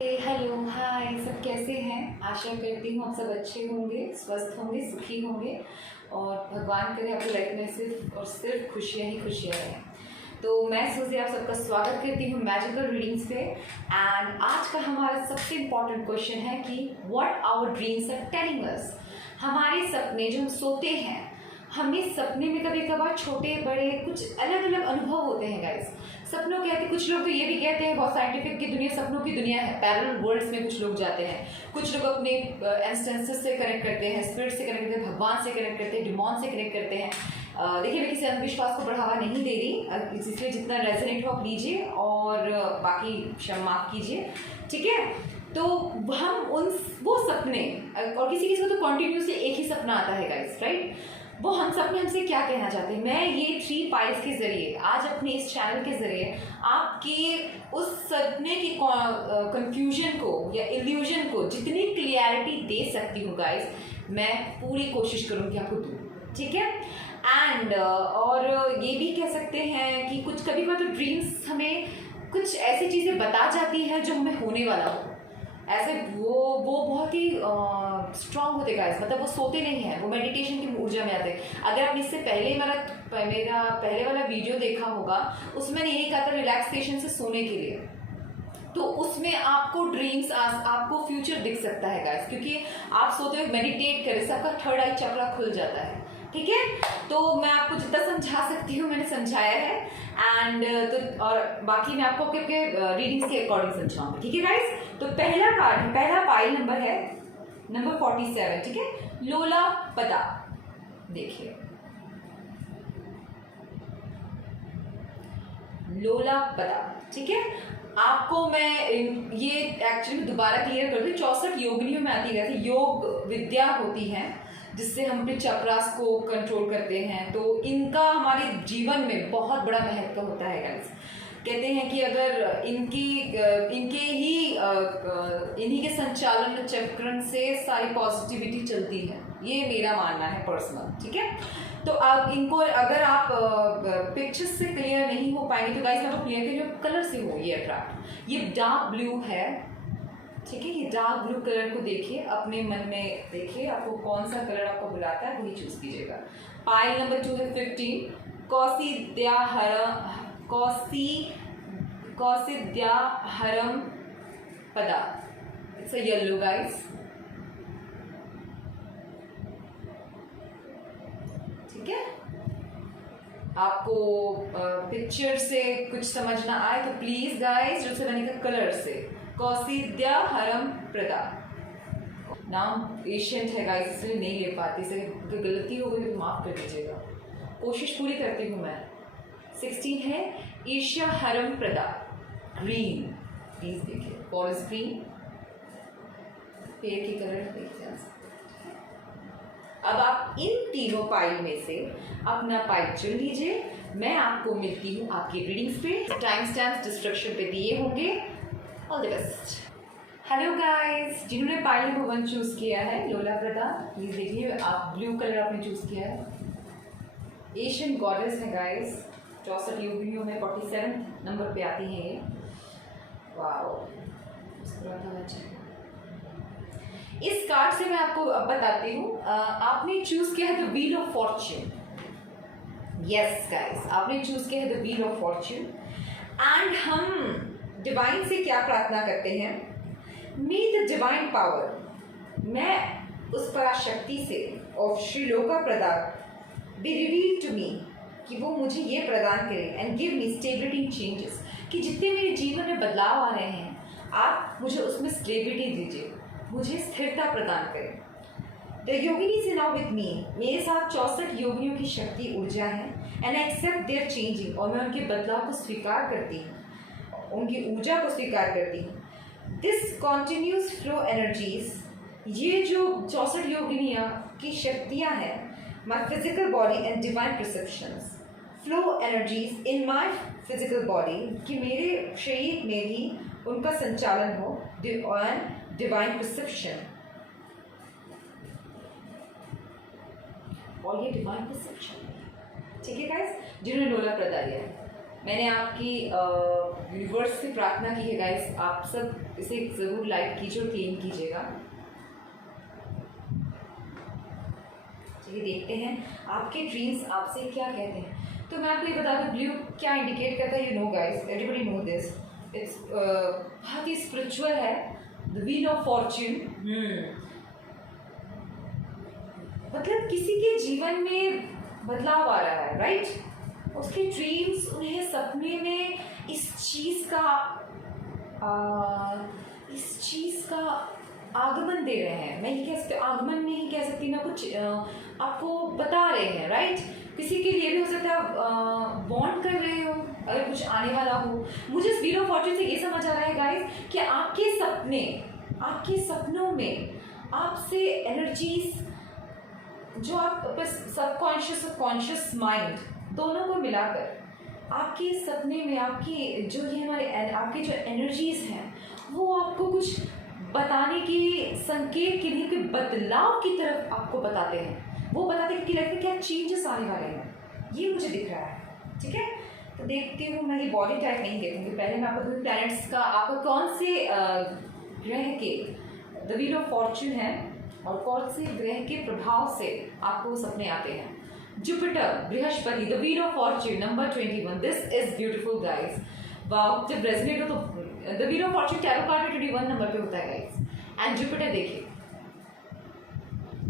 Hello hi, सब कैसे हैं। आशा करती हूँ आप सब अच्छे होंगे, स्वस्थ होंगे, सुखी होंगे और भगवान करे आपकी लाइफ में सिर्फ और सिर्फ खुशियाँ ही खुशियाँ रहें। तो मैं सूजी आप सबका स्वागत करती हूँ मैजिकल रीडिंग्स पे। एंड आज का हमारा सबसे इम्पॉर्टेंट क्वेश्चन है कि what our dreams are telling us. हमारे सपने जो हम सोते हैं, हमें सपने में कभी कभार छोटे बड़े कुछ अलग अलग अनुभव होते हैं गाइस। सपनों कहते हैं, कुछ लोग तो ये भी कहते हैं बहुत साइंटिफिक की दुनिया सपनों की दुनिया है, पैरेलल वर्ल्ड्स में कुछ लोग जाते हैं। कुछ लोग अपने इंस्टेंसेस से कनेक्ट करते हैं, स्पिरिट से कनेक्ट करते हैं, भगवान से कनेक्ट करते हैं, डिमॉन से कनेक्ट करते हैं। देखिए मैं किसी अंधविश्वास को बढ़ावा नहीं दे रही, इसलिए जितना रेजोनेट हो आप लीजिए और बाकी क्षमा माफ कीजिए, ठीक है। तो हम वो सपने और किसी किसी को तो कॉन्टिन्यूसली एक ही सपना आता है गाइस, राइट। वो हम सपने हमसे क्या कहना चाहते हैं। मैं ये 3 पाइल्स के जरिए आज अपने इस चैनल के जरिए आपके उस सपने की कंफ्यूजन को या इल्यूजन को जितनी क्लियरिटी दे सकती हूँ गाइस, मैं पूरी कोशिश करूँगी आपको दूँ, ठीक है। एंड और ये भी कह सकते हैं कि कुछ कभी कभी तो ड्रीम्स हमें कुछ ऐसी चीज़ें बता जाती हैं जो हमें होने वाला हो। ऐसे वो बहुत ही स्ट्रांग होते गाइस, मतलब वो सोते नहीं हैं, वो मेडिटेशन की ऊर्जा में आते हैं। अगर आपने इससे पहले मेरा पहले वाला वीडियो देखा होगा, उसमें मैंने यही कहा था रिलैक्सेशन से सोने के लिए। तो उसमें आपको ड्रीम्स आपको फ्यूचर दिख सकता है गाइस, क्योंकि आप सोते हुए मेडिटेट करें से आपका थर्ड आई चक्रा खुल जाता है, ठीक है। तो मैं आपको जितना समझा सकती हूँ मैंने समझाया है। एंड तो और बाकी मैं आपको आपके रीडिंग्स के अकॉर्डिंग समझाऊंगी, ठीक है गाइस। तो पहला कार्ड, पहला पाइल नंबर है नंबर 47, ठीक है। लोला पदा, देखिए लोला पदा, ठीक है। आपको मैं ये एक्चुअली दोबारा क्लियर कर दूं, 64 योगिनियों में आती है, योग विद्या होती है जिससे हम अपने चक्रास को कंट्रोल करते हैं। तो इनका हमारे जीवन में बहुत बड़ा महत्व होता है गाइस। कहते हैं कि अगर इन्हीं के संचालन चक्रण से सारी पॉजिटिविटी चलती है, ये मेरा मानना है पर्सनल, ठीक है। तो आप इनको अगर आप पिक्चर्स से क्लियर नहीं हो पाएंगे तो गाइस मैं आपको क्लियर करिए कलर से हो ये अट्रैक्ट। ये डार्क ब्लू है, ठीक है। ये डार्क ब्लू कलर को देखिए, अपने मन में देखिए आपको कौन सा कलर आपको बुलाता है, वही चूज कीजिएगा। पाइल नंबर 2 है 15, कौसिद्याहरम पदा। इट्स अ येलो गाइस, ठीक है। आपको पिक्चर से कुछ समझना आए तो प्लीज गाइस जो से बनेगा कलर से, कौसिद्याहरम प्रदा। नाम एशियंट है गाइस, इसलिए नहीं ले पाती, इसे गलती हो गई तो माफ कर दीजिएगा, कोशिश पूरी करती हूँ मैं। 16 है ईशाहरम प्रदा, ग्रीन, प्लीज देखिए फॉरेस्ट ग्रीन, पेड़ की कलर देखते हैं। अब आप इन तीनों पाइल में से अपना पाइल चुन लीजिए। मैं आपको मिलती हूँ आपकी रीडिंग्स पे, टाइम स्टैम्प्स डिस्क्रिप्शन पे दिए होंगे। All the best. Hello guys, जिन्होंने पाइल नंबर 1 चूज किया है लोला प्रदा, प्लीज देखिए आप ब्लू कलर आपने चूज किया है। एशियन गॉडेस है गाइस, 64 योगिनियों में 47 नंबर पे आती है ये। वाओ, इस कार्ड से मैं आपको अब बताती हूँ, आपने चूज किया है the wheel of Fortune. Yes guys, आपने चूज किया है the wheel of Fortune. And हम डिवाइन से क्या प्रार्थना करते हैं, मे द डिवाइन पावर, मैं उस पराशक्ति से ऑफ श्रीलोका प्रदान बी रिवील टू मी, कि वो मुझे ये प्रदान करें and give me stability in changes, कि जितने मेरे जीवन में बदलाव आ रहे हैं आप मुझे उसमें स्टेबिलिटी दीजिए, मुझे स्थिरता प्रदान करें। द योगिनी से नाउ विद मी, मेरे साथ 64 योगिनियों की शक्ति ऊर्जा है। And I accept their changing, और मैं उनके बदलाव को स्वीकार करती हूँ, उनकी ऊर्जा को स्वीकार करती हूँ। दिस कॉन्टिन्यूस फ्लो एनर्जीज, ये जो 64 योगिनियाँ की शक्तियाँ हैं, माई physical body and divine perceptions flow energies in my physical body, कि मेरे शरीर में भी उनका संचालन हो, डिवाइन परसेप्शन, और ये डिवाइन परसेप्शन, ठीक है गाइस। जिन्होंने लोला प्रदा लिया है, मैंने आपकी व्यूवर्स से प्रार्थना की है गाइस, आप सब इसे ज़रूर लाइक कीजिए और क्लेम कीजिएगा। चलिए देखते हैं आपके ड्रीम्स आपसे क्या कहते हैं। तो मैं आपको ये बता दूं ब्लू क्या इंडिकेट करता है। You know guys, everybody know this, it's बहुत ही स्पिरिचुअल है। द व्हील ऑफ फॉर्च्यून, मतलब किसी के जीवन में बदलाव आ रहा है, राइट। उसके ड्रीम्स उन्हें सपने में इस चीज़ का आगमन दे रहे हैं। मैं ये कह सकती आगमन नहीं कह सकती, मैं कुछ आपको बता रहे हैं, राइट। किसी के लिए भी हो सकता है बॉन्ड कर रहे हो, अगर कुछ आने वाला हो। मुझे इस व्हील ऑफ फॉर्च्यून से ये समझ आ रहा है गाइस कि आपके सपनों में आपसे एनर्जीज जो आप सबकॉन्शियस और कॉन्शियस माइंड दोनों को मिलाकर आपके सपने में आपकी जो जो एनर्जीज हैं वो आपको कुछ बताने के संकेत के लिए कि बदलाव की तरफ आपको बताते हैं। वो बताते हैं कि लाइफ में क्या चेंजेस आने वाले हैं, ये मुझे दिख रहा है। ठीक है, तो देखती हूँ मैं। ये बॉडी टाइप नहीं देखूंगी, पहले मैं आपको दूँ प्लैनेट्स का आपको कौन से ग्रह के द व्हील ऑफ फॉर्च्यून है और कौन से ग्रह के प्रभाव से आपको सपने आते हैं। Jupiter, Brihaspati, the wheel of Fortune number 21। This is beautiful guys. Wow, जब रेजोनेट हो तो the wheel of Fortune tarot card में 21 नंबर पे होता है गाइस। एंड जुपिटर देखिए,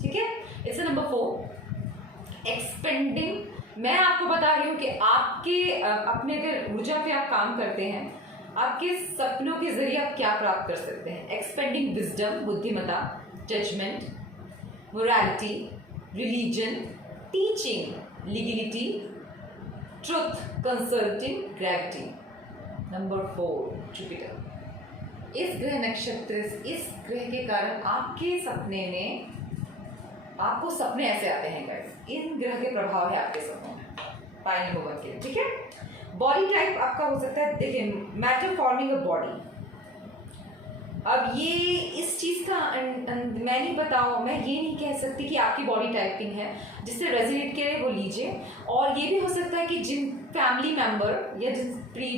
ठीक है, इट्स नंबर 4 एक्सपेंडिंग। मैं आपको बता रही हूँ कि आपके अपने अगर ऊर्जा पे आप काम करते हैं, आपके सपनों के जरिए आप क्या प्राप्त कर सकते हैं। एक्सपेंडिंग विजडम, बुद्धिमता, judgement, morality, religion, teaching, legality, truth, consulting, gravity. Number 4 Jupiter. इस ग्रह नक्षत्र, इस ग्रह के कारण आपके सपने में आपको सपने ऐसे आते हैं गाइस। इन ग्रह के प्रभाव है आपके सपनों में, पाइल नंबर 1 के। ठीक है, बॉडी टाइप आपका हो सकता है, देखिए, मैटर फॉर्मिंग अ बॉडी। अब ये इस चीज का मैं नहीं बताओ, मैं ये नहीं कह सकती कि आपकी बॉडी टाइपिंग है। जिससे रेजोनेट करे वो लीजिए। और ये भी हो सकता है कि जिन फैमिली मेंबर या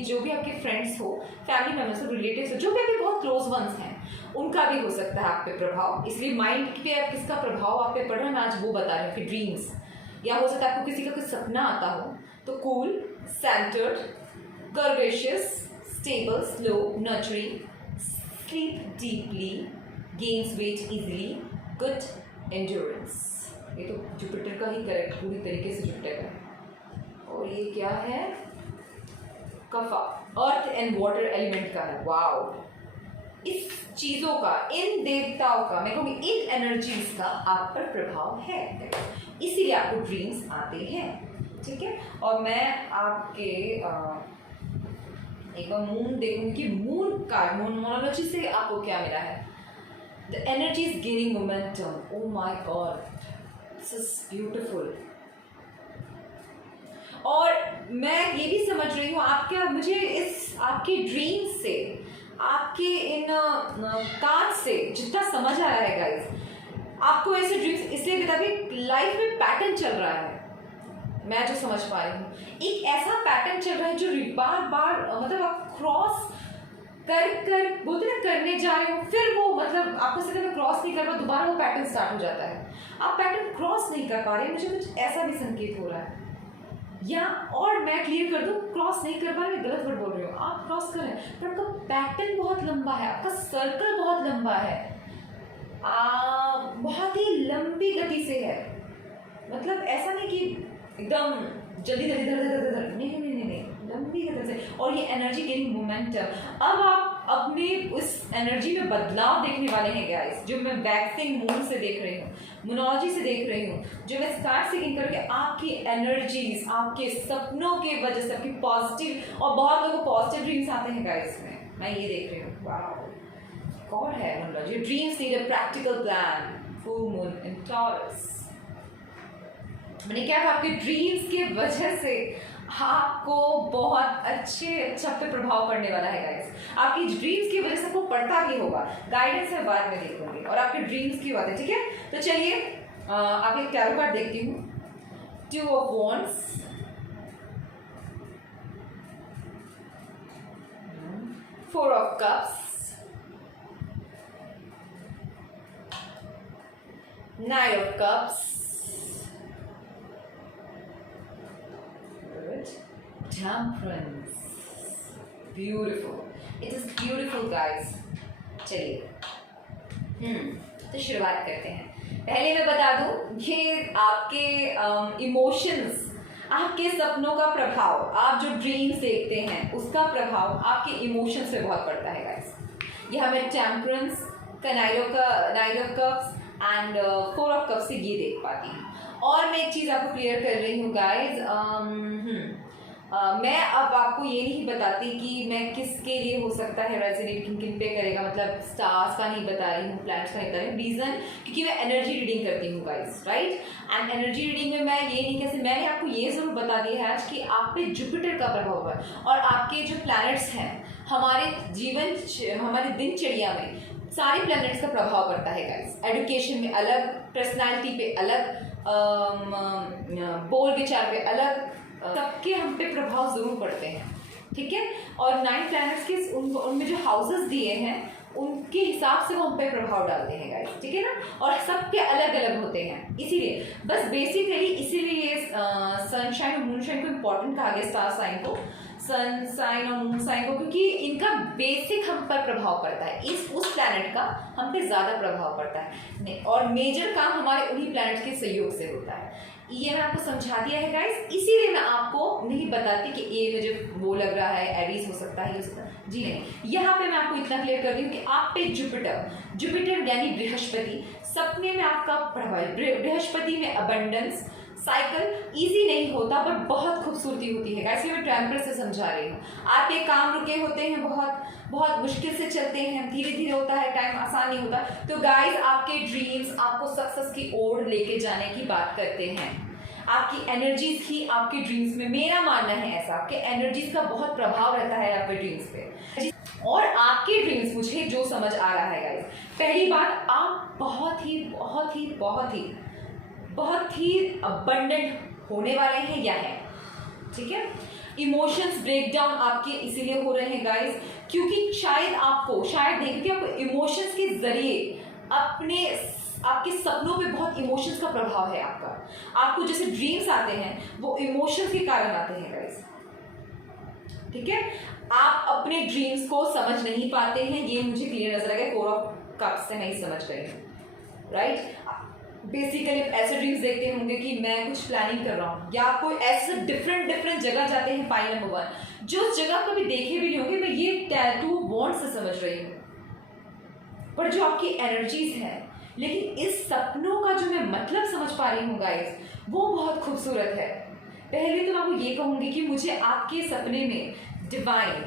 जो भी आपके फ्रेंड्स हो, फैमिली मेंबर्स हो, रिलेटिव्स हो, जो भी आपके बहुत क्लोज वंस हैं, उनका भी हो सकता है आप पे प्रभाव। इसलिए माइंड पे अब किसका प्रभाव आप पे पड़ रहा है, मैं आज वो बता रही हूँ कि ड्रीम्स, या हो सकता है आपको किसी का कुछ सपना आता हो। तो cool, centred, curvaceous, stable, slow, nurturing, sleep deeply, gains weight easily, good endurance। ये तो जुपिटर का ही करेक्ट, पूरी तरीके से जुपिटर का है। और ये क्या है, कफा, अर्थ एंड वाटर एलिमेंट का है। वाओ, इस चीजों का, इन देवताओं का, मैं कहूँगी इन एनर्जीज का आप पर प्रभाव है, इसीलिए आपको ड्रीम्स आते हैं। ठीक है, और मैं आपके एक बार मून देखूंगी कि मून कार्ड, मोनोलॉजी से आपको क्या मिला है। The energy is gaining momentum. O my God, this is beautiful. और मैं ये भी समझ रही हूँ आपके, मुझे इस आपके ड्रीम से, आपके इन कार्ड से जितना समझ आ रहा है गाइस, आपको ऐसे ड्रीम्स इसलिए बता भी लाइफ में पैटर्न चल रहा है। मैं जो समझ पा रही हूँ, एक ऐसा पैटर्न चल रहा है जो बार बार मतलब आप क्रॉस कर बोलते ना करने जा रहे हो, फिर वो मतलब आपको से क्रॉस नहीं कर पा, दोबारा वो पैटर्न स्टार्ट हो जाता है। आप पैटर्न क्रॉस नहीं कर पा रहे, मुझे कुछ ऐसा भी संकेत हो रहा है। या और मैं क्लियर कर दूं, क्रॉस नहीं कर पा रहे, मैं गलत वर्ड बोल रही हूँ, आप क्रॉस कर रहे हैं पर आपका पैटर्न बहुत लंबा है, आपका सर्कल बहुत लंबा है, बहुत ही लंबी गति से है। मतलब ऐसा नहीं कि एकदम जल्दी जल्दी धर नहीं, लंबी गति से। और ये एनर्जी गेनिंग मोमेंटम। अब आप अपने उस एनर्जी में बदलाव देखने वाले हैं गाइस, जो मैं वैक्सिंग मून से देख रही हूँ, मोनोलॉजी से देख रही हूँ, जो मैं स्टार्ट से करके आपकी एनर्जीज, आपके सपनों के वजह से आपकी पॉजिटिव, और बहुत लोगों को पॉजिटिव ड्रीम्स आते हैं गाइस में, मैं ये देख रही हूँ। वाओ, कौन है मोनोलॉजी। Dreams need a practical plan, full moon in Taurus. मैंने क्या कहा, आपके ड्रीम्स के वजह से आपको बहुत अच्छा पे प्रभाव पड़ने वाला है गाइस। आपकी ड्रीम्स की वजह से आपको पढ़ता भी होगा, गाइडेंस मैं बाद में देखूंगी, और आपके ड्रीम्स की बात है। ठीक है, तो चलिए आप एक टैरो कार्ड देखती हूँ। 2 of Wands, 4 of Cups, 9 of Cups, good, Temperance, beautiful, it is beautiful guys. चलिए तो शुरुआत करते हैं। पहले मैं बता दूं, ये आपके इमोशंस, आपके सपनों का प्रभाव, आप जो ड्रीम्स देखते हैं उसका प्रभाव आपके इमोशंस पे बहुत पड़ता है गाइस। यहाँ मैं टेम्परेंस का night of cups and 4 of cups से ये देख पाती हूँ। और मैं एक चीज़ आपको क्लियर कर रही हूँ गाइज, मैं अब आपको ये नहीं बताती कि मैं किसके लिए हो सकता है रेजोनेट, किन किन पे करेगा, मतलब स्टार्स का नहीं बता रही हूँ, प्लैनेट्स का नहीं बता रही हूँ। रीज़न क्योंकि मैं एनर्जी रीडिंग करती हूँ guys, right. And energy reading में मैं ये नहीं, कैसे मैंने आपको ये ज़रूर बता दिया है आज कि आप पे जुपिटर का प्रभाव है और आपके जो प्लैनेट्स हैं हमारे जीवन, हमारे दिनचर्या में सारे प्लैनेट्स का प्रभाव पड़ता है गाइस। एजुकेशन में अलग, पर्सनैलिटी पे अलग, बोल विचार पे अलग, सबके हम पे प्रभाव जरूर पड़ते हैं, ठीक है। और 9 प्लैनेट्स के उनमें जो हाउसेस दिए हैं उनके हिसाब से वो हम पे प्रभाव डालते हैं गाइस, ठीक है ना। और सबके अलग अलग होते हैं, इसीलिए बस बेसिकली इसीलिए सनशाइन और मूनशाइन को इम्पोर्टेंट कहा गया, स्टार साइन को, सन साइन और मून साइन को, क्योंकि इनका बेसिक हम पर प्रभाव पड़ता है। उस प्लैनेट का हम पे ज़्यादा प्रभाव पड़ता है और मेजर काम हमारे उन्हीं प्लैनेट के सहयोग से होता है। ये मैं आपको समझा दिया है गाइस, इसीलिए मैं आपको नहीं बताती कि ये मुझे वो लग रहा है, एरीज हो सकता है, ये हो सकता है, जी नहीं। यहाँ पे मैं आपको इतना क्लियर कर रही हूँ कि आप पे जुपिटर यानी बृहस्पति सपने में आपका प्रभाव, बृहस्पति में अबंडेंस साइकिल इजी नहीं होता बट बहुत खूबसूरती होती है गाइस। मैं टेम्पर से समझा रही हूँ। आपके काम रुके होते हैं, बहुत मुश्किल से चलते हैं, धीरे धीरे होता है, टाइम आसान नहीं होता। तो गाइस आपके ड्रीम्स आपको सक्सेस की ओर लेके जाने की बात करते हैं। आपकी एनर्जीज ही आपके ड्रीम्स में, मेरा मानना है ऐसा, आपके एनर्जीज का बहुत प्रभाव रहता है आपके ड्रीम्स पे। और आपके ड्रीम्स, मुझे जो समझ आ रहा है गाइस, पहली बात, आप बहुत ही अबंडेंट होने वाले हैं या है, ठीक है। इमोशंस ब्रेकडाउन आपके इसीलिए हो रहे हैं गाइस क्योंकि शायद देखिए कि आपको इमोशंस के जरिए आपके सपनों पे बहुत इमोशंस का प्रभाव है आपको जैसे ड्रीम्स आते हैं वो इमोशंस के कारण आते हैं गाइस, ठीक है। आप अपने ड्रीम्स को समझ नहीं पाते हैं, ये मुझे क्लियर नजर आ गया, 4 ऑफ कप्स से नहीं समझ गए, राइट। बेसिकली ऐसे ड्रीम्स देखते होंगे कि मैं कुछ प्लानिंग कर रहा हूँ या कोई ऐसे डिफरेंट जगह जाते हैं। फाइल नंबर 1, जो जगह कभी देखे भी नहीं होंगे, मैं ये टैटू बॉन्ड से समझ रही हूँ, पर जो आपकी एनर्जीज हैं, लेकिन इस सपनों का जो मैं मतलब समझ पा रही हूँ गाइस, वो बहुत खूबसूरत है। पहले तो मैं आपको ये कहूँगी कि मुझे आपके सपने में डिवाइन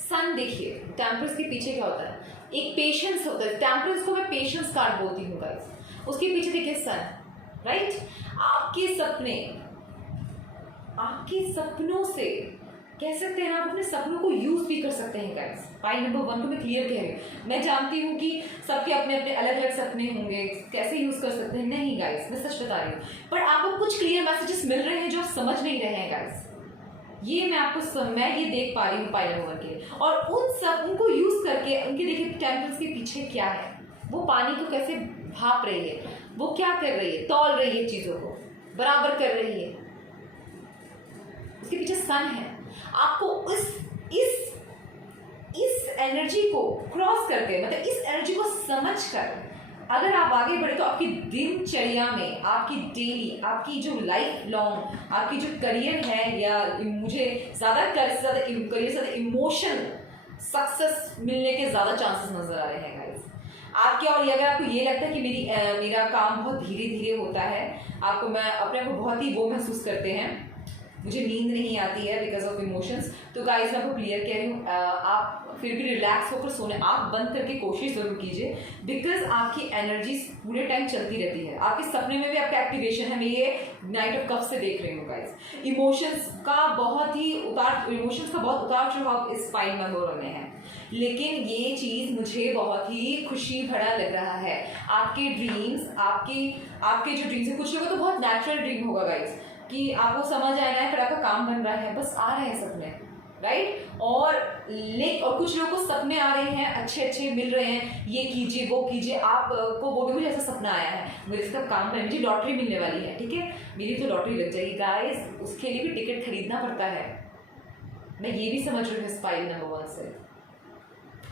सन देखिए। टेम्परेंस के पीछे क्या होता है, एक पेशेंस होता है। टेम्परेंस को मैं पेशेंस कार्ड बोलती हूँ गाइस। उसके पीछे देखिए सन, राइट। आपके सपनों से कह सकते हैं, आप अपने सपनों को यूज भी कर सकते हैं गाइस। पॉइंट नंबर 1 को मैं क्लियर कह रही हूँ। मैं जानती हूँ कि सबके अपने अपने अलग अलग सपने होंगे, कैसे यूज कर सकते हैं, नहीं गाइस, मैं सच बता रही हूँ। पर आपको कुछ क्लियर मैसेजेस मिल रहे हैं जो आप समझ नहीं रहे हैं गाइस। ये मैं ये देख पा रही हूँ पॉइंट नंबर 1 के। और उनको यूज करके उनके देखिए टेम्पल्स के पीछे क्या है, वो पानी को कैसे भाप रही है, वो क्या कर रही है, तौल रही है, चीजों को बराबर कर रही है। उसके पीछे सन है। आपको इस एनर्जी को क्रॉस करके, मतलब इस एनर्जी को समझकर अगर आप आगे बढ़े तो आपकी दिनचर्या में, आपकी डेली, आपकी जो लाइफ लॉन्ग आपकी जो करियर है, या मुझे करियर से ज़्यादा इमोशन सक्सेस मिलने के ज़्यादा चांसेस नजर आ रहे हैं गाइस आपके। और अगर आपको ये लगता है कि मेरा काम बहुत धीरे धीरे होता है, मैं अपने आप को बहुत ही वो महसूस करते हैं, मुझे नींद नहीं आती है बिकॉज ऑफ इमोशंस, तो गाइस मैं आपको क्लियर कह रही हूँ, आप फिर भी रिलैक्स होकर सोने, आँख बंद करके कोशिश जरूर कीजिए, बिकॉज आपकी एनर्जी पूरे टाइम चलती रहती है। आपके सपने में भी आपका एक्टिवेशन है, मैं ये नाइट ऑफ कप्स से देख रही हूँ गाइस। इमोशंस का बहुत उतार चढ़ाव इस फाइल नंबर में है, लेकिन ये चीज़ मुझे बहुत ही खुशी भरा लग रहा है। आपके ड्रीम्स, आपके जो ड्रीम्स है, कुछ लोगों को तो बहुत नेचुरल ड्रीम होगा गाइस कि आपको समझ आ रहा है, फिर आपका काम बन रहा है, बस आ रहे हैं सपने, राइट। और कुछ लोगों को सपने आ रहे हैं, अच्छे अच्छे मिल रहे हैं, ये कीजिए वो कीजिए, आपको बोलोगे मुझे ऐसा सपना आया है, मुझे इसका काम करना, मुझे लॉटरी मिलने वाली है, ठीक है, मेरी तो लॉटरी लग जाएगी गाइस, उसके लिए भी टिकट खरीदना पड़ता है। मैं ये भी समझ रही हूँ स्पाइल नंबर 1 से।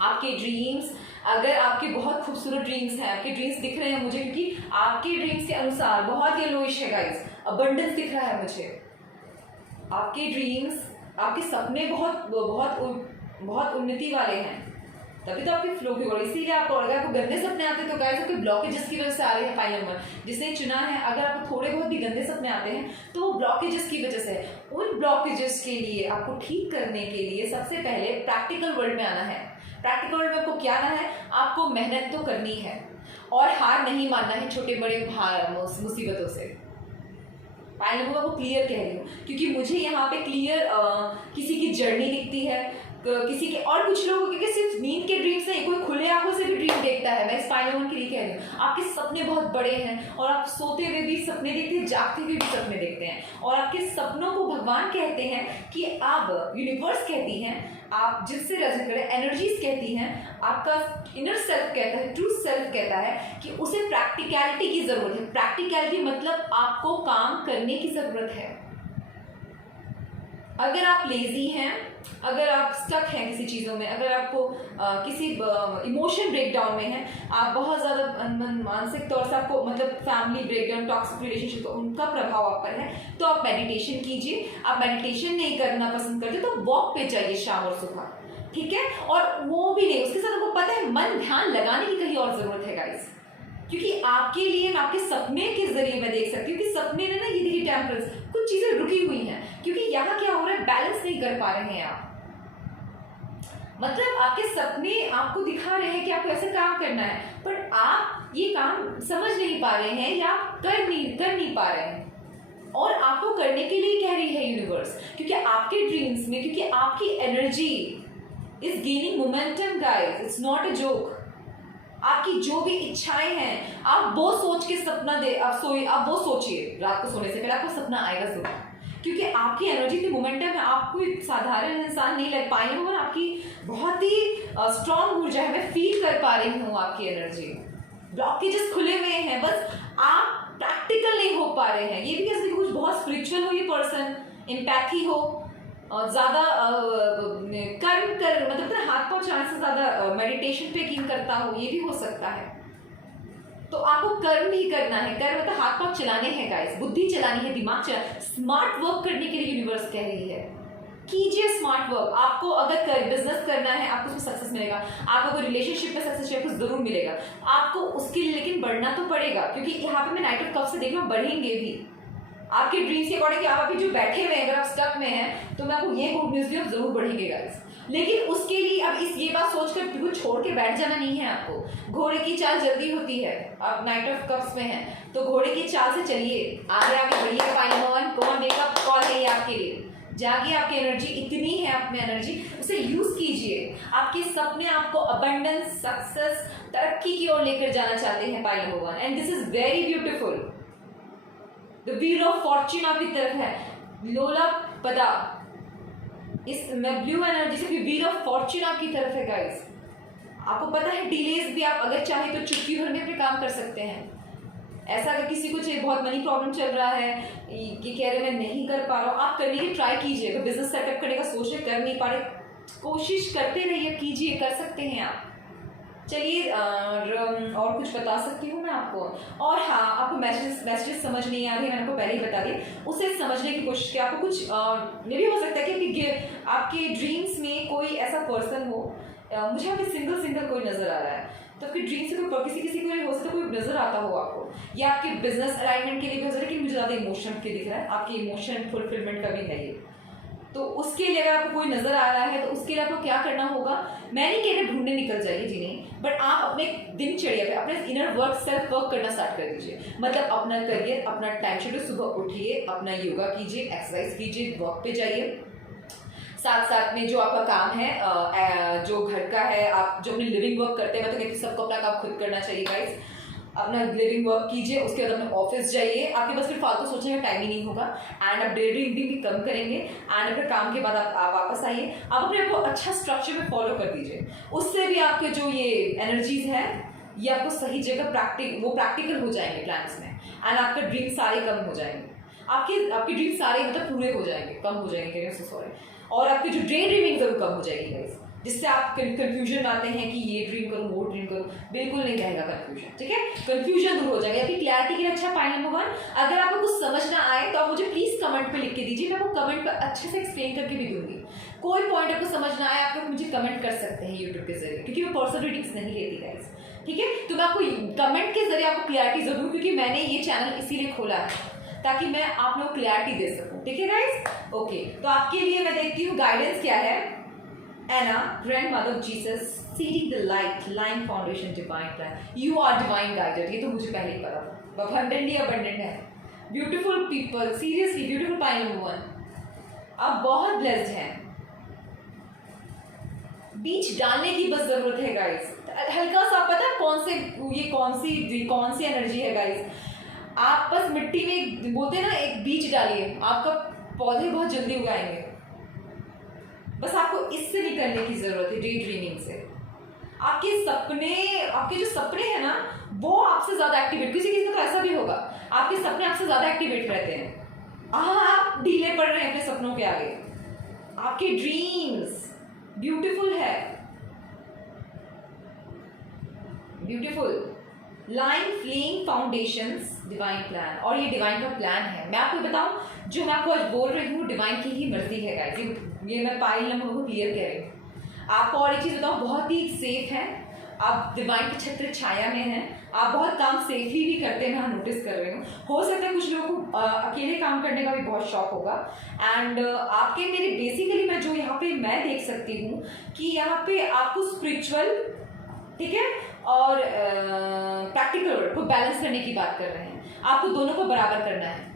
आपके ड्रीम्स, अगर आपके बहुत खूबसूरत ड्रीम्स हैं, आपके ड्रीम्स दिख रहे हैं मुझे, क्योंकि आपके ड्रीम्स के अनुसार बहुत येलोइश है गाइस, अबंडेंस दिख रहा है मुझे। आपके ड्रीम्स, आपके सपने बहुत बहुत बहुत उन्नति वाले हैं, तभी तो आपकी फ्लो की हो रही। इसीलिए आपको, अगर आपको गंदे सपने आते हैं तो गाइस आपके ब्लॉकेजेस की वजह से आ रहे हैं। फाइल नंबर जिसने चुना है, अगर आपको थोड़े बहुत भी गंदे सपने आते हैं तो वो ब्लॉकेजेस की वजह से है। उन ब्लॉकेजेस के लिए आपको ठीक करने के लिए सबसे पहले प्रैक्टिकल वर्ल्ड में आना है। प्रैक्टिकल वर्ल्ड में आपको क्या आना है, आपको मेहनत तो करनी है और हार नहीं मानना है छोटे बड़े मुसीबतों से। फाइनल मैं वो क्लियर कह रही हूँ क्योंकि मुझे यहाँ पे क्लियर किसी की जर्नी दिखती है, किसी के, और कुछ लोगों के सिर्फ नींद के ड्रीम्स नहीं, कोई खुले आंखों से भी ड्रीम देखता है। मैं इस फाइनल के लिए कह रही हूँ, आपके सपने बहुत बड़े हैं और आप सोते हुए भी सपने देखते हैं, जागते हुए भी सपने देखते हैं, और आपके सपनों को भगवान कहते हैं कि आप, यूनिवर्स कहती हैं, आप जिससे रजत करें, एनर्जीज कहती हैं, आपका इनर सेल्फ कहता है, ट्रू सेल्फ कहता है कि उसे प्रैक्टिकलिटी की जरूरत है। प्रैक्टिकलिटी मतलब आपको काम करने की जरूरत है। अगर आप लेजी हैं, अगर आप स्टक हैं किसी चीज़ों में, अगर आपको किसी इमोशन ब्रेकडाउन में हैं, आप बहुत ज़्यादा मानसिक तौर से आपको, मतलब फैमिली ब्रेकडाउन, टॉक्सिक रिलेशनशिप, उनका प्रभाव आप पर है, तो आप मेडिटेशन कीजिए। आप मेडिटेशन नहीं करना पसंद करते तो वॉक पे जाइए शाम और सुबह, ठीक है। और वो भी नहीं, उसके साथ आपको पता है मन ध्यान लगाने की कहीं और ज़रूरत है गाइस, क्योंकि आपके लिए, मैं आपके सपने के जरिए मैं देख सकती हूँ कि सपने में ना, ये देखिए टेम्पल्स, कुछ चीजें रुकी हुई हैं, क्योंकि यहाँ क्या हो रहा है, बैलेंस नहीं कर पा रहे हैं आप। मतलब आपके सपने आपको दिखा रहे हैं कि आपको ऐसा काम करना है, पर आप ये काम समझ नहीं पा रहे हैं या आप कर नहीं पा रहे हैं, और आपको करने के लिए कह रही है यूनिवर्स, क्योंकि आपके ड्रीम्स में, क्योंकि आपकी energy is gaining momentum guys, it's not a joke. आपकी जो भी इच्छाएं हैं, आप वो सोच के सपना दे, आप वो सोचिए रात को सोने से पहले, आपको सपना आएगा जरूर, क्योंकि आपकी एनर्जी की मोमेंटम है। आप कोई साधारण इंसान नहीं लग पाए हो, आपकी बहुत ही स्ट्रॉन्ग ऊर्जा है, मैं फील कर पा रही हूँ आपकी एनर्जी। ब्लॉकेजेस खुले हुए हैं, बस आप प्रैक्टिकल नहीं हो पा रहे हैं। ये भी कैसे, कुछ बहुत स्पिरिचुअल हो ये पर्सन, एम्पैथी हो, ज़्यादा कर्म कर, मतलब हाथ पाँव चलाने से ज़्यादा मेडिटेशन पे यकीन करता हो, ये भी हो सकता है। तो आपको कर्म नहीं करना है, कर्म मतलब हाथ पाँव चलाने हैं गाइस, बुद्धि चलानी है, दिमाग चलाना, स्मार्ट वर्क करने के लिए यूनिवर्स कह रही है, कीजिए स्मार्ट वर्क। आपको अगर बिजनेस करना है, आपको उसमें सक्सेस मिलेगा, आपको अगर रिलेशनशिप में सक्सेस चाहिए, आपको जरूर मिलेगा, आपको उसके लिए लेकिन बढ़ना तो पड़ेगा, क्योंकि यहाँ पे मैं नाइट ऑफ कप्स से देख रहा हूँ, बढ़ेंगे भी आपके ड्रीम्स के अकॉर्डिंग। आप अभी जो बैठे हुए हैं, अगर आप स्टक में हैं, तो मैं आपको ये गुड न्यूज़ भी, आप जरूर बढ़ेंगे गाइस। लेकिन उसके लिए अब ये बात सोचकर बिल्कुल छोड़ के बैठ जाना नहीं है आपको। घोड़े की चाल जल्दी होती है, आप नाइट ऑफ कप्स में हैं तो घोड़े की चाल से चलिए, आगे आगे बढ़िए। फाइनल कौन मेकअप कॉल है ये आपके लिए, जागिए, आपकी एनर्जी इतनी है, आप में एनर्जी, उसे यूज कीजिए। आपके सपने आपको अबंडेंस, सक्सेस, तरक्की की ओर लेकर जाना चाहते हैं pile number 1, and this is very beautiful. The wheel of Fortune आपकी तरफ है, लोला पदा, इस ब्लू एनर्जी से व्हील ऑफ फॉर्च्यून आपकी तरफ है गाइस। आपको पता है डिलेज भी आप अगर चाहे तो चुटकी भर में अपने काम कर सकते हैं। ऐसा अगर किसी को चाहिए, बहुत मनी प्रॉब्लम चल रहा है, ये कह रहे मैं नहीं कर पा रहा हूँ, आप करने की ट्राई कीजिए। अगर बिजनेस सेटअप करने का सोच रहे, कर नहीं पा रहे, कोशिश करते रहिए, कीजिए, कर सकते हैं आप। चलिए और कुछ बता सकती हूँ मैं आपको। और हाँ, आपको मैसेजेस समझ नहीं आ रही है, मैंने आपको पहले ही बता दिया, उसे समझने की कोशिश किया। आपको कुछ ये भी हो सकता है कि आपके ड्रीम्स में कोई ऐसा पर्सन हो, मुझे अभी सिंगल कोई नजर आ रहा है, तो आपके ड्रीम से कोई किसी को हो सकता है, कोई नजर आता हो आपको, या आपके बिजनेस अलाइनमेंट के लिए भी हो सकता है कि मुझे ज़्यादा इमोशन के दिख रहा है, आपके इमोशन फुलफिलमेंट का भी है ये। तो उसके लिए अगर आपको कोई नजर आ रहा है तो उसके लिए आपको क्या करना होगा, मैं नहीं कह रही ढूंढने निकल जाइए जी, नहीं, बट आप अपने दिनचर्या पे अपने इनर वर्क, सेल्फ वर्क करना स्टार्ट कर दीजिए। मतलब अपना करियर, अपना टाइम शेड्यूल, सुबह उठिए, अपना योगा कीजिए, एक्सरसाइज कीजिए, वॉक पे जाइए, साथ साथ में जो आपका काम है, जो घर का है, आप जो अपनी लिविंग वर्क करते हैं, मैं तो कहती हूँ सबको अपना काम खुद करना चाहिए गाइस। अपना लिविंग वर्क कीजिए, उसके बाद अपने ऑफिस जाइए, आपके पास फिर फालतू सोचने का टाइम ही नहीं होगा। एंड आप डे ड्रीमिंग भी कम करेंगे एंड फिर काम के बाद आप वापस आइए, आप अपने आप को अच्छा स्ट्रक्चर में फॉलो कर दीजिए। उससे भी आपके जो ये एनर्जीज है ये आपको सही जगह प्रैक्टिकल हो जाएंगे प्लान्स में, एंड आपके ड्रीम सारे कम हो जाएंगे, आपके ड्रीम सारे मतलब पूरे हो जाएंगे, कम हो जाएंगे, सॉरी, और आपकी जो डे ड्रीमिंग जरूर कम हो जाएगी गाइस, जिससे आप कंफ्यूजन आते हैं कि ये ड्रीम करूँ वो ड्रीम करूँ, बिल्कुल नहीं रहेगा कंफ्यूजन, ठीक है, कंफ्यूजन दूर हो जाएगा। आपकी क्लैरिटी के लिए अच्छा पॉइंट नंबर 1, अगर आपको कुछ समझ ना आए तो आप मुझे प्लीज कमेंट पे लिख के दीजिए, मैं वो कमेंट पे अच्छे से एक्सप्लेन करके भी दूंगी। कोई पॉइंट आपको समझ ना आए आप लोग मुझे कमेंट कर सकते हैं यूट्यूब के जरिए, क्योंकि मैं पर्सनल रीडिंग्स नहीं लेती गाइस, ठीक है, तो मैं आपको कमेंट के जरिए आपको क्लैरिटी जरूर, क्योंकि मैंने ये चैनल इसीलिए खोला है ताकि मैं आप लोग क्लैरिटी दे सकूं, ठीक है गाइस। ओके, तो आपके लिए मैं देखती हूँ गाइडेंस क्या है। Anna, grandmother of Jesus, seeding the light, line foundation, divine plan. You are divine guided. ये तो मुझे पहले ही पता था। Abundantly abundant है। Beautiful people, seriously beautiful pile number 1. आप बहुत blessed हैं। बीज डालने की बस जरूरत है गाइस। हल्का सा पता है कौन सी एनर्जी है गाइस। आप बस मिट्टी में बोलते हैं ना एक बीज डालिए, आपका पौधे बहुत जल्दी उगाएंगे। बस आपको इससे निकलने की जरूरत है, डे ड्रीमिंग से। आपके जो सपने हैं ना वो आपसे ज्यादा एक्टिवेट, किसी किसी का तो ऐसा भी होगा आपके सपने आपसे ज्यादा एक्टिवेट रहते हैं, आप ढीले पड़ रहे हैं अपने सपनों के आगे। आपके ड्रीम्स ब्यूटीफुल है, beautiful line flaying foundations divine plan, और ये डिवाइन का प्लान है। मैं आपको बताऊं जो मैं आपको आज बोल रही हूँ डिवाइन की ही मर्जी है गाइस, ये मैं पाइल नंबर को क्लियर कह रही हूँ आपको। और एक चीज बताऊं, बहुत ही सेफ है, आप डिवाइन की छत्र छाया में हैं, आप बहुत काम सेफली भी करते हैं, मैं नोटिस कर रही हूँ। हो सकता है कुछ लोगों को अकेले काम करने का भी बहुत शौक होगा, एंड आपके मेरे बेसिकली मैं जो यहाँ पे मैं देख सकती हूँ कि यहाँ पे आपको स्पिरिचुअल, ठीक है, और प्रैक्टिकल को बैलेंस करने की बात कर रहे हैं। आपको दोनों को बराबर करना है,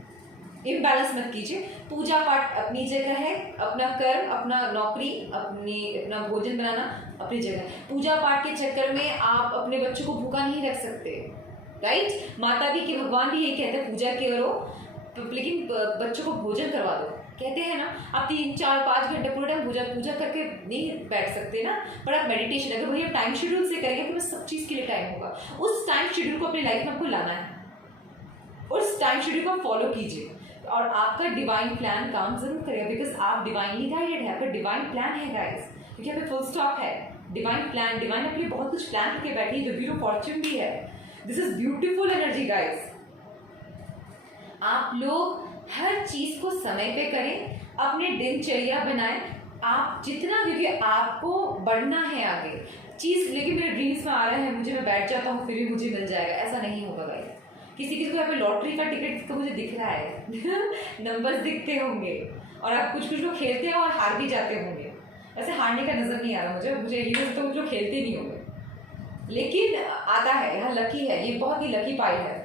इम्बैलेंस मत कीजिए। पूजा पाठ अपनी जगह है, अपना कर्म, अपना नौकरी, अपना भोजन बनाना अपनी जगह। पूजा पाठ के चक्कर में आप अपने बच्चों को भूखा नहीं रख सकते, राइट। माता भी के भगवान भी यही कहते हैं पूजा करो लेकिन बच्चों को भोजन करवा दो। कहते हैं ना आप 3, 4, 5 घंटे पूरे टाइम पूजा करके नहीं बैठ सकते ना, पर आप मेडिटेशन अगर वही आप टाइम शेड्यूल से करेंगे तो सब चीज़ के लिए टाइम होगा। उस टाइम शेड्यूल को अपनी लाइफ में आपको लाना है, उस टाइम शेड्यूल को फॉलो कीजिए और आपका डिवाइन प्लान काम जरूर करेगा, बिकॉज आप डिवाइनली गाइडेड है, आपका डिवाइन प्लान है गाइस, क्योंकि यहाँ पे फुल स्टॉप है। डिवाइन प्लान, डिवाइन अपने बहुत कुछ प्लान करके बैठी है, जो व्हील ऑफ फॉर्च्यून भी है। This is beautiful energy guys. आप लोग हर चीज को समय पे करें, अपने दिनचर्या बनाएं, आप जितना, क्योंकि आपको बढ़ना है आगे चीज। लेकिन मेरे ड्रीम्स में आ रहा है मुझे, मैं बैठ जाता हूँ फिर भी मुझे मिल जाएगा, ऐसा नहीं होगा गाइस। किसी किसी को यहाँ पे लॉटरी का टिकट तो मुझे दिख रहा है नंबर्स दिखते होंगे, और आप कुछ लोग खेलते हैं और हार भी जाते होंगे। ऐसे हारने का नजर नहीं आ रहा मुझे ये तो कुछ लोग खेलते नहीं होंगे, लेकिन आता है, यहाँ लकी है, ये बहुत ही लकी पाइल है,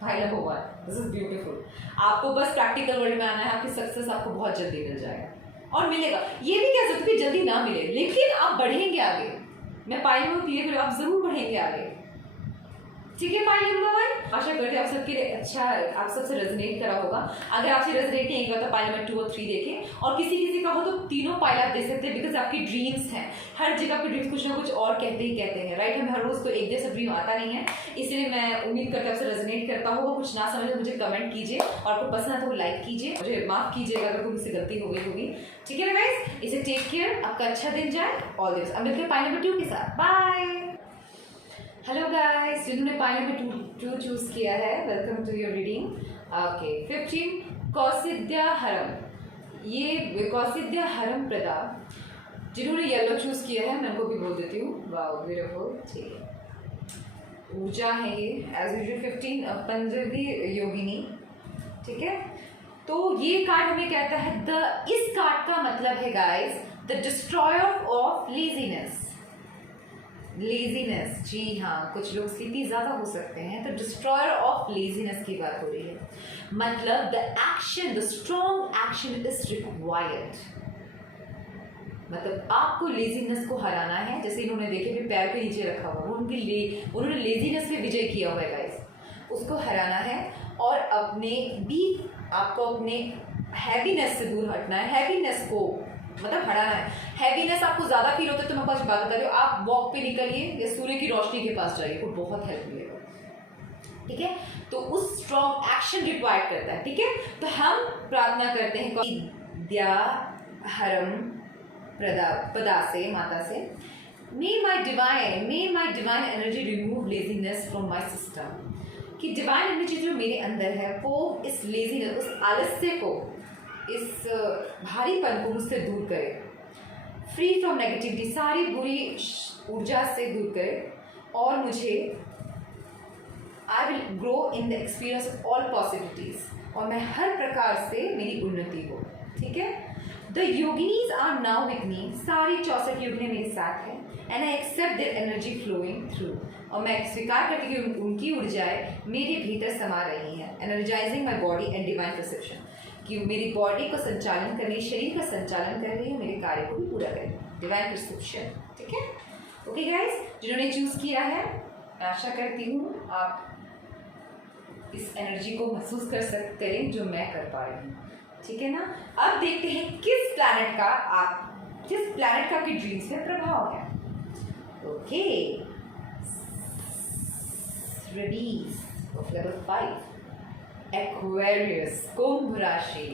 pile number 1। This is beautiful. आपको बस प्रैक्टिकल वर्ल्ड में आना है, आपकी सक्सेस आपको बहुत जल्दी मिल जाएगा और मिलेगा। ये भी कह सकते कि जल्दी ना मिले, लेकिन आप बढ़ेंगे आगे। मैं पाइल नंबर क्लियर करूँ, आप जरूर बढ़ेंगे आगे, ठीक है। पाइल नंबर 1 आशा करते हैं आप सबके लिए अच्छा, आप सबसे रेजोनेट करा होगा। अगर आपसे रेजोनेट नहीं हुआ तो पाइल नंबर 2 और 3 देखें, और किसी का हो तो तीनों पाइल आप दे सकते हैं, बिकॉज आपकी ड्रीम्स हैं। हर जगह आपके ड्रीम्स कुछ ना कुछ और कहते ही कहते हैं, राइट। हमें हर रोज तो एक जैसा ड्रीम आता नहीं है, इसलिए मैं उम्मीद करती हूँ आपसे रेजोनेट करता होगा। कुछ ना समझे तो मुझे कमेंट कीजिए, और आपको पसंद है तो लाइक कीजिए, मुझे माफ कीजिएगा अगर कोई मुझसे गलती हो गई होगी, ठीक है ना गाइस। इसे टेक केयर, आपका अच्छा दिन जाए, ऑल दिस। अब मिलते हैं पाइल नंबर 2 के साथ, बाय। हेलो गाइस, जिन्होंने पाइल नंबर 2 चूज किया है, welcome to your reading. Okay, 15 कौसिद्या हरम, ये कौसिद्या हरम प्रदा, जिन्होंने येलो चूज किया है मैं उनको भी बोल देती हूँ। वाओ ब्यूटीफुल, ठीक है। ऊर्जा है ये एज यूजुअल 15 पंद्रहवी योगिनी, ठीक है। तो ये कार्ड हमें कहता है इस कार्ड का मतलब है guys the destroyer of laziness. Laziness, जी हाँ, कुछ लोग स्लीपी ज़्यादा हो सकते हैं, तो डिस्ट्रॉयर ऑफ लेजीनेस की बात हो रही है। मतलब the action, the strong action is required. मतलब आपको लेजीनेस को हराना है। जैसे इन्होंने देखे भी पैर के नीचे रखा हुआ, उन्होंने लेजीनेस पे विजय किया हुआ है गाइस। उसको हराना है और आपको अपने हैवीनेस से दूर हटना है। हैवीनेस को मतलब हटाना है। हैवीनेस आपको ज़्यादा फील होता है तो मैं कुछ बात बता रही हूँ, आप वॉक पे निकलिए या सूर्य की रोशनी के पास जाइए, वो बहुत हेल्प मिलेगा। ठीक है, तो उस स्ट्रॉन्ग एक्शन रिक्वायर्ड करता है। ठीक है, तो हम प्रार्थना करते हैं विद्या हरम पदा से, माता से, May my divine energy remove laziness from my system। कि डिवाइन एनर्जी जो मेरे अंदर है वो इस लेजीनेस, उस आलस्य को, इस भारीपन को मुझसे दूर करे। फ्री फ्रॉम नेगेटिविटी, सारी बुरी ऊर्जा से दूर करे और मुझे I will grow in the experience of all possibilities, और मैं हर प्रकार से मेरी उन्नति हो। ठीक है, the yoginis are now with me, सारी 64 योगिनियाँ मेरे साथ हैं। And I accept their energy flowing through, और मैं स्वीकार करती हूँ कि उनकी ऊर्जाएं मेरे भीतर समा रही हैं। Energising my body and divine perception, कि मेरी बॉडी को संचालन कर रही है, शरीर का संचालन कर रही है, मेरे कार्य को भी पूरा कर रही है। Divine perception. ठीक है, ओके गाइज, जिन्होंने चूज किया है, मैं आशा करती हूँ आप इस एनर्जी को महसूस कर सकते हैं जो मैं कर पा रही हूँ। ठीक है ना, अब देखते हैं किस प्लैनेट का आपकी ड्रीम्स में प्रभाव है। Okay, release of level 5 Aquarius, कुंभ राशि,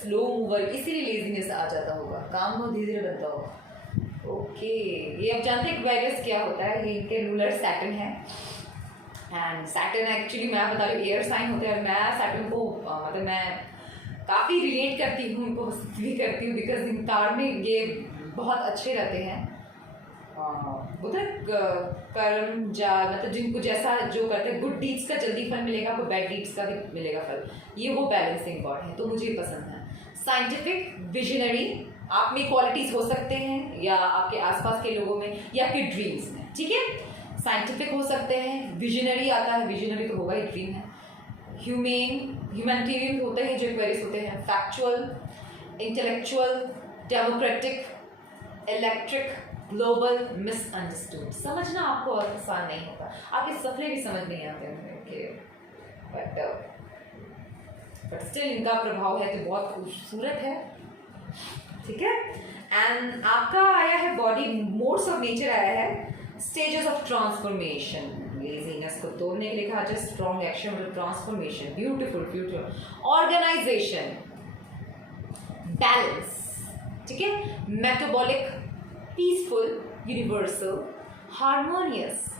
स्लो मूवर, इसीलिए लेजीनेस आ जाता होगा, काम बहुत धीरे धीरे बनता होगा। ओके, ये अब जानते हैं एक्वेरियस क्या होता है। ये इनके रूलर सैटर्न है, एंड सैटर्न एक्चुअली मैं बता रही हूँ एयर साइन होते हैं। मैं सैटर्न को मतलब मैं काफ़ी रिलेट करती हूँ, उनको भी करती हूँ, बिकॉज इन तार में ये बहुत अच्छे रहते हैं। उधर कर्म जाल, मतलब जिनको जैसा जो करते हैं, गुड डीड्स का जल्दी फल मिलेगा, आपको बैड डीड्स का भी मिलेगा फल। ये वो बैलेंसिंग गॉड है, तो मुझे पसंद है। साइंटिफिक, विजनरी, आप में क्वालिटीज हो सकते हैं या आपके आसपास के लोगों में या आपके ड्रीम्स में। ठीक है, साइंटिफिक हो सकते हैं, विजनरी आता है, विजनरी तो होगा ही, ड्रीम है। ह्यूमैनिटेरियन होते हैं जो एक्वेरियस होते हैं। Factual, intellectual, democratic, electric, global, misunderstood. समझना आपको आसान नहीं होता, आपके सपने भी समझ नहीं आते होंगे, बट स्टिल इनका प्रभाव है तो बहुत खूबसूरत है। ठीक है, एंड आपका आया है बॉडी मोड्स ऑफ नेचर आया है, स्टेजेस ऑफ ट्रांसफॉर्मेशन। लेजीनेस को तोड़ने के लिए कहा जाए, strong action with transformation, beautiful future, organisation, balance. ठीक है, metabolic, peaceful, universal, harmonious,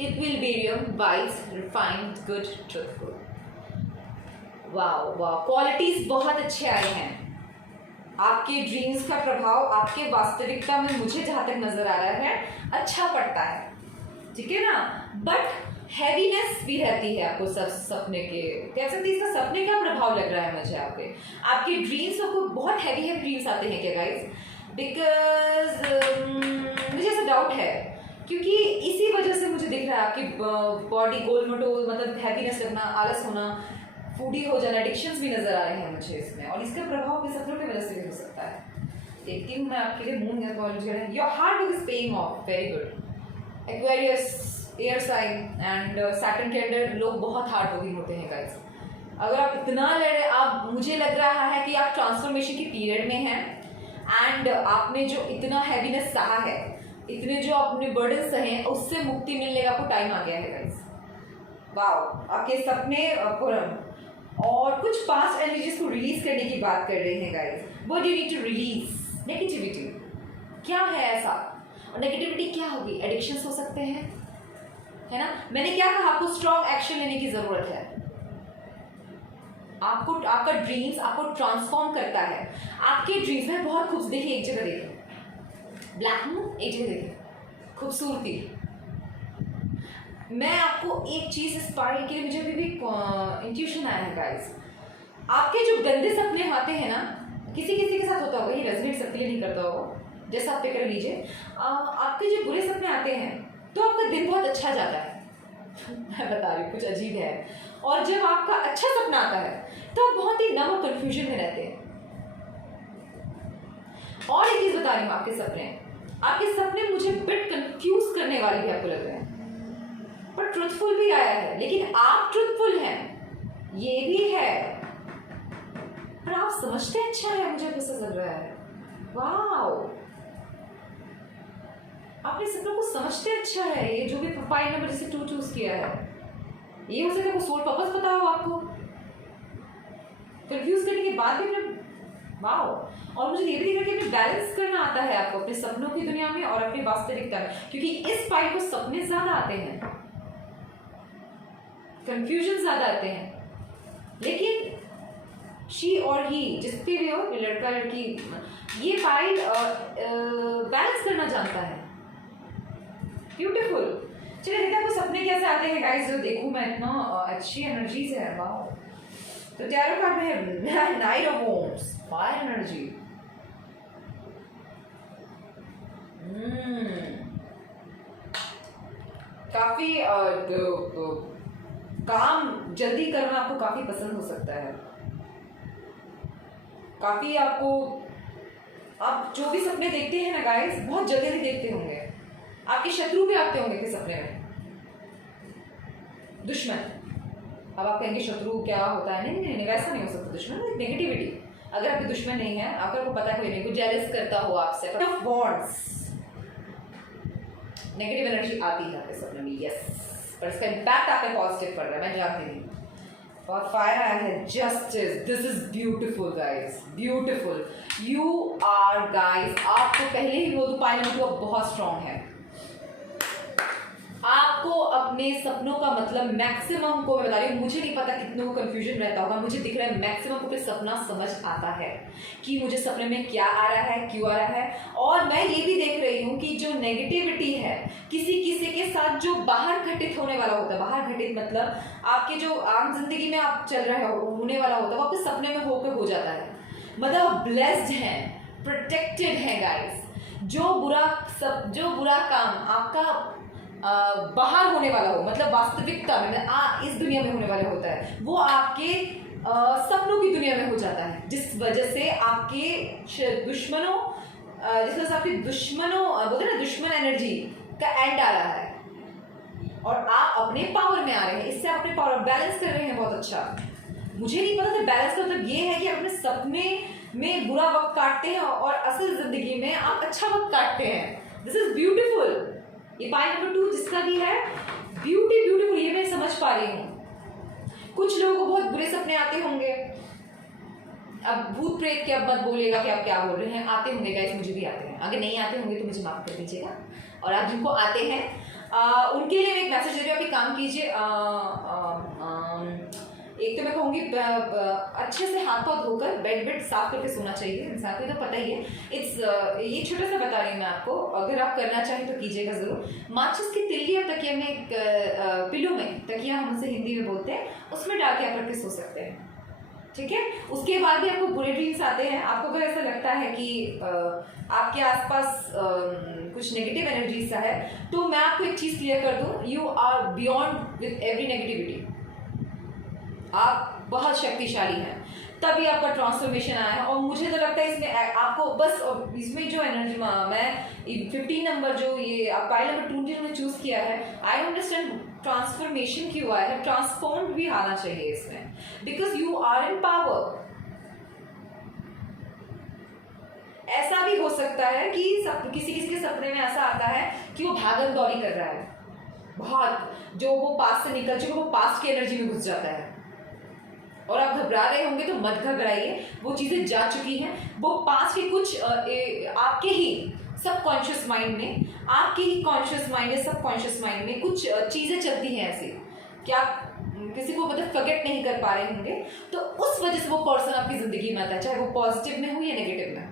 equilibrium, wise, refined, good, truthful. Wow wow, qualities बहुत अच्छे आए हैं। आपके ड्रीम्स का प्रभाव आपके वास्तविकता में मुझे जहाँ तक नजर आ रहा है अच्छा पड़ता है। ठीक है ना, बट हैवीनेस भी रहती है आपको सब सपने के, कह सकते इसका सपने का प्रभाव लग रहा है मुझे आपके ड्रीम्स। आपको बहुत हैवी ड्रीम्स आते हैं क्या गाइज? बिकॉज मुझे ऐसा डाउट है, क्योंकि इसी वजह से मुझे दिख रहा है आपकी बॉडी गोल मटोल, मतलब हैवीनेस लगना, आलस होना, फूडी हो जाना, एडिक्शंस भी नजर आ रहे हैं मुझे इसमें, और इसका प्रभाव भी सपनों की वजह से भी हो सकता है। देखती हूँ मैं आपके लिए मून या your hard work is paying off, very good. Aquarius, air sign and Saturn के अंदर लोग बहुत हार्ड वर्किंग होते हैं गाइस। अगर आप इतना आप, मुझे लग रहा है कि आप ट्रांसफॉर्मेशन के पीरियड में हैं, एंड आपने जो इतना हैवीनेस सहा है, इतने जो अपने बर्डन सहे हैं, उससे मुक्ति मिलने का आपको टाइम आ गया है गाइस। वाओ, आपके सपने और कुछ पास्ट एनर्जीज को रिलीज करने की बात कर रहे हैं guys. What you need to release? Negativity. क्या है ऐसा? और नेगेटिविटी क्या होगी? एडिक्शंस हो सकते हैं, है ना। मैंने क्या कहा, आपको स्ट्रॉन्ग एक्शन लेने की जरूरत है। आपको आपका ड्रीम्स आपको ट्रांसफॉर्म करता है। आपके ड्रीम्स में बहुत खूब, देखिए एक जगह देखिए ब्लैक मून, एक जगह देखिए खूबसूरती। मैं आपको एक चीज इंस्पायर के लिए, मुझे अभी भी इंट्यूशन आया है गाइस। आपके जो गंदे सपने आते हैं ना, किसी किसी के साथ होता होगा, ये रेजोनेट सबके लिए नहीं करता होगा, जैसा आप पे कर लीजिए। आपके जो बुरे सपने आते हैं तो आपका दिन बहुत अच्छा जाता है। मैं बता रही हूँ, कुछ अजीब है। और जब आपका अच्छा सपना आता है तो आप बहुत ही नम और कंफ्यूजन में रहते हैं। और एक चीज बता रही हूँ, आपके सपने मुझे बिट कंफ्यूज करने वाले भी आपको लग रहे हैं, बट ट्रुथफुल भी आया है, लेकिन आप ट्रुथफुल हैं, ये भी है, पर आप समझते अच्छा है, मुझे ऐसा लग रहा है। वाओ, आपने सपनों को समझते अच्छा है। ये जो भी प्रोफाइल नंबर जैसे 2 चूज किया है, ये हो सकता है सोल पर्पस पता हो आपको, कंफ्यूज करने के बाद भी अपने, वाओ। और मुझे ये भी दिख रहा है कि बैलेंस करना आता है आपको अपने सपनों की दुनिया में और अपनी वास्तविकता में, क्योंकि इस फाइल को सपने ज्यादा आते हैं, कंफ्यूजन ज्यादा आते हैं, लेकिन शी और ही जिस पे भी हो, लड़का लड़की, ये फाइल बैलेंस करना जानता है। ब्यूटीफुल। चलिए देखते हैं आपको सपने कैसे आते हैं गाइस। जो देखूं मैं, इतना अच्छी एनर्जीज है, वाओ। तो टैरो कार्ड में है night of wands, fire energy. काफी काम जल्दी करना आपको काफी पसंद हो सकता है, काफी आपको, आप जो भी सपने देखते हैं ना गाइस, बहुत जल्दी देखते होंगे। आपके शत्रु भी आते होंगे के सपने में, दुश्मन। अब आप कहेंगे शत्रु क्या होता है, नहीं नहीं नहीं, वैसा नहीं हो सकता। दुश्मन नेगेटिविटी, अगर आपके दुश्मन नहीं है, अगर आपको पता है कोई नहीं, कोई जेलस करता हो आपसे, नेगेटिव एनर्जी आती है आपके सपने में, यस, पर इसका इम्पैक्ट आप पे पॉजिटिव पड़ रहा है, मैं जानती नहीं। और फायर आया है justice. This is beautiful guys, beautiful. You are guys, आपको पहले ही बोल दूं, पाई नंबर 2 बहुत स्ट्रांग है। आपको अपने सपनों का मतलब मैक्सिमम को मैं बता रही हूँ, मुझे नहीं पता कितनों को कंफ्यूजन रहता होगा, मुझे दिख रहा है मैक्सिमम को अपने सपना समझ आता है कि मुझे सपने में क्या आ रहा है, क्यों आ रहा है। और मैं ये भी देख रही हूँ कि जो नेगेटिविटी है किसी किसी के साथ जो बाहर घटित होने वाला होता है, बाहर घटित मतलब आपके जो आम जिंदगी में आप चल रहे हो, होने वाला होता है, वो आपके सपने में होकर हो जाता है। मतलब ब्लेस्ड हैं, प्रोटेक्टेड हैं गाइस। जो बुरा काम आपका बाहर होने वाला हो, मतलब वास्तविकता में इस दुनिया में होने वाला होता है, वो आपके सपनों की दुनिया में हो जाता है, जिस वजह से आपके दुश्मनों, जिस वजह से आपके दुश्मनों बोलते हैं ना, दुश्मन एनर्जी का एंड आ रहा है और आप अपने पावर में आ रहे हैं। इससे आप अपने पावर बैलेंस कर रहे हैं, बहुत अच्छा। मुझे नहीं पता था बैलेंस का मतलब ये है कि अपने सपने में बुरा वक्त काटते हैं और असल जिंदगी में आप अच्छा वक्त काटते हैं। This is beautiful. ये पाई नंबर 2 जिसका भी है, ब्यूटीफुल, ये मैं समझ पा रही हूँ। कुछ लोगों को बहुत बुरे सपने आते होंगे, अब भूत प्रेत के अब मत बोलेगा कि आप क्या बोल रहे हैं, आते होंगे गाइस, मुझे भी आते हैं। अगर नहीं आते होंगे तो मुझे माफ कर दीजिएगा, और आप जिनको आते हैं उनके लिए मैं एक मैसेज दे रही हूँ, आप एक काम कीजिए। एक तो मैं कहूँगी अच्छे से हाथ पाँव धोकर बेड साफ करके सोना चाहिए इंसान को, तो पता ही है। ये छोटा सा बता रही हूँ मैं आपको, अगर आप करना चाहें तो कीजिएगा जरूर। माचिस की तिल्ली और तकिया में एक पिलो में, तकिया हम उसे हिंदी में बोलते हैं, उसमें डाल के आप रख के सो सकते हैं, ठीक है। उसके बाद भी आपको बुरे ड्रीम्स आते हैं, आपको अगर ऐसा लगता है कि आपके आसपास कुछ नेगेटिव एनर्जी सा है, तो मैं आपको एक चीज क्लियर कर दूं, you are beyond with every negativity. आप बहुत शक्तिशाली हैं, तभी आपका ट्रांसफॉर्मेशन आया है। और मुझे तो लगता है इसमें आपको बस, इसमें जो एनर्जी मैं 15 नंबर जो ये पाइल नंबर 2 ने चूज किया है, आई अंडरस्टैंड ट्रांसफॉर्मेशन क्यों आया है, ट्रांसफॉर्म्ड भी आना चाहिए इसमें, because you are in power. ऐसा भी हो सकता है कि किसी के सपने में ऐसा आता है कि वो भागम दौड़ी कर रहा है बहुत, जो वो पास से निकल चुके, वो पास की एनर्जी में घुस जाता है, और आप घबरा रहे होंगे तो मत घबराइए, वो चीजें जा चुकी हैं। वो पास के कुछ आपके ही सबकॉन्शियस माइंड में, आपके ही कॉन्शियस माइंड या सबकॉन्शियस माइंड में कुछ चीजें चलती हैं ऐसी कि आप किसी को मतलब फॉरगेट नहीं कर पा रहे होंगे, तो उस वजह से वो पर्सन आपकी जिंदगी में आता है, चाहे वो पॉजिटिव में हो या नेगेटिव में।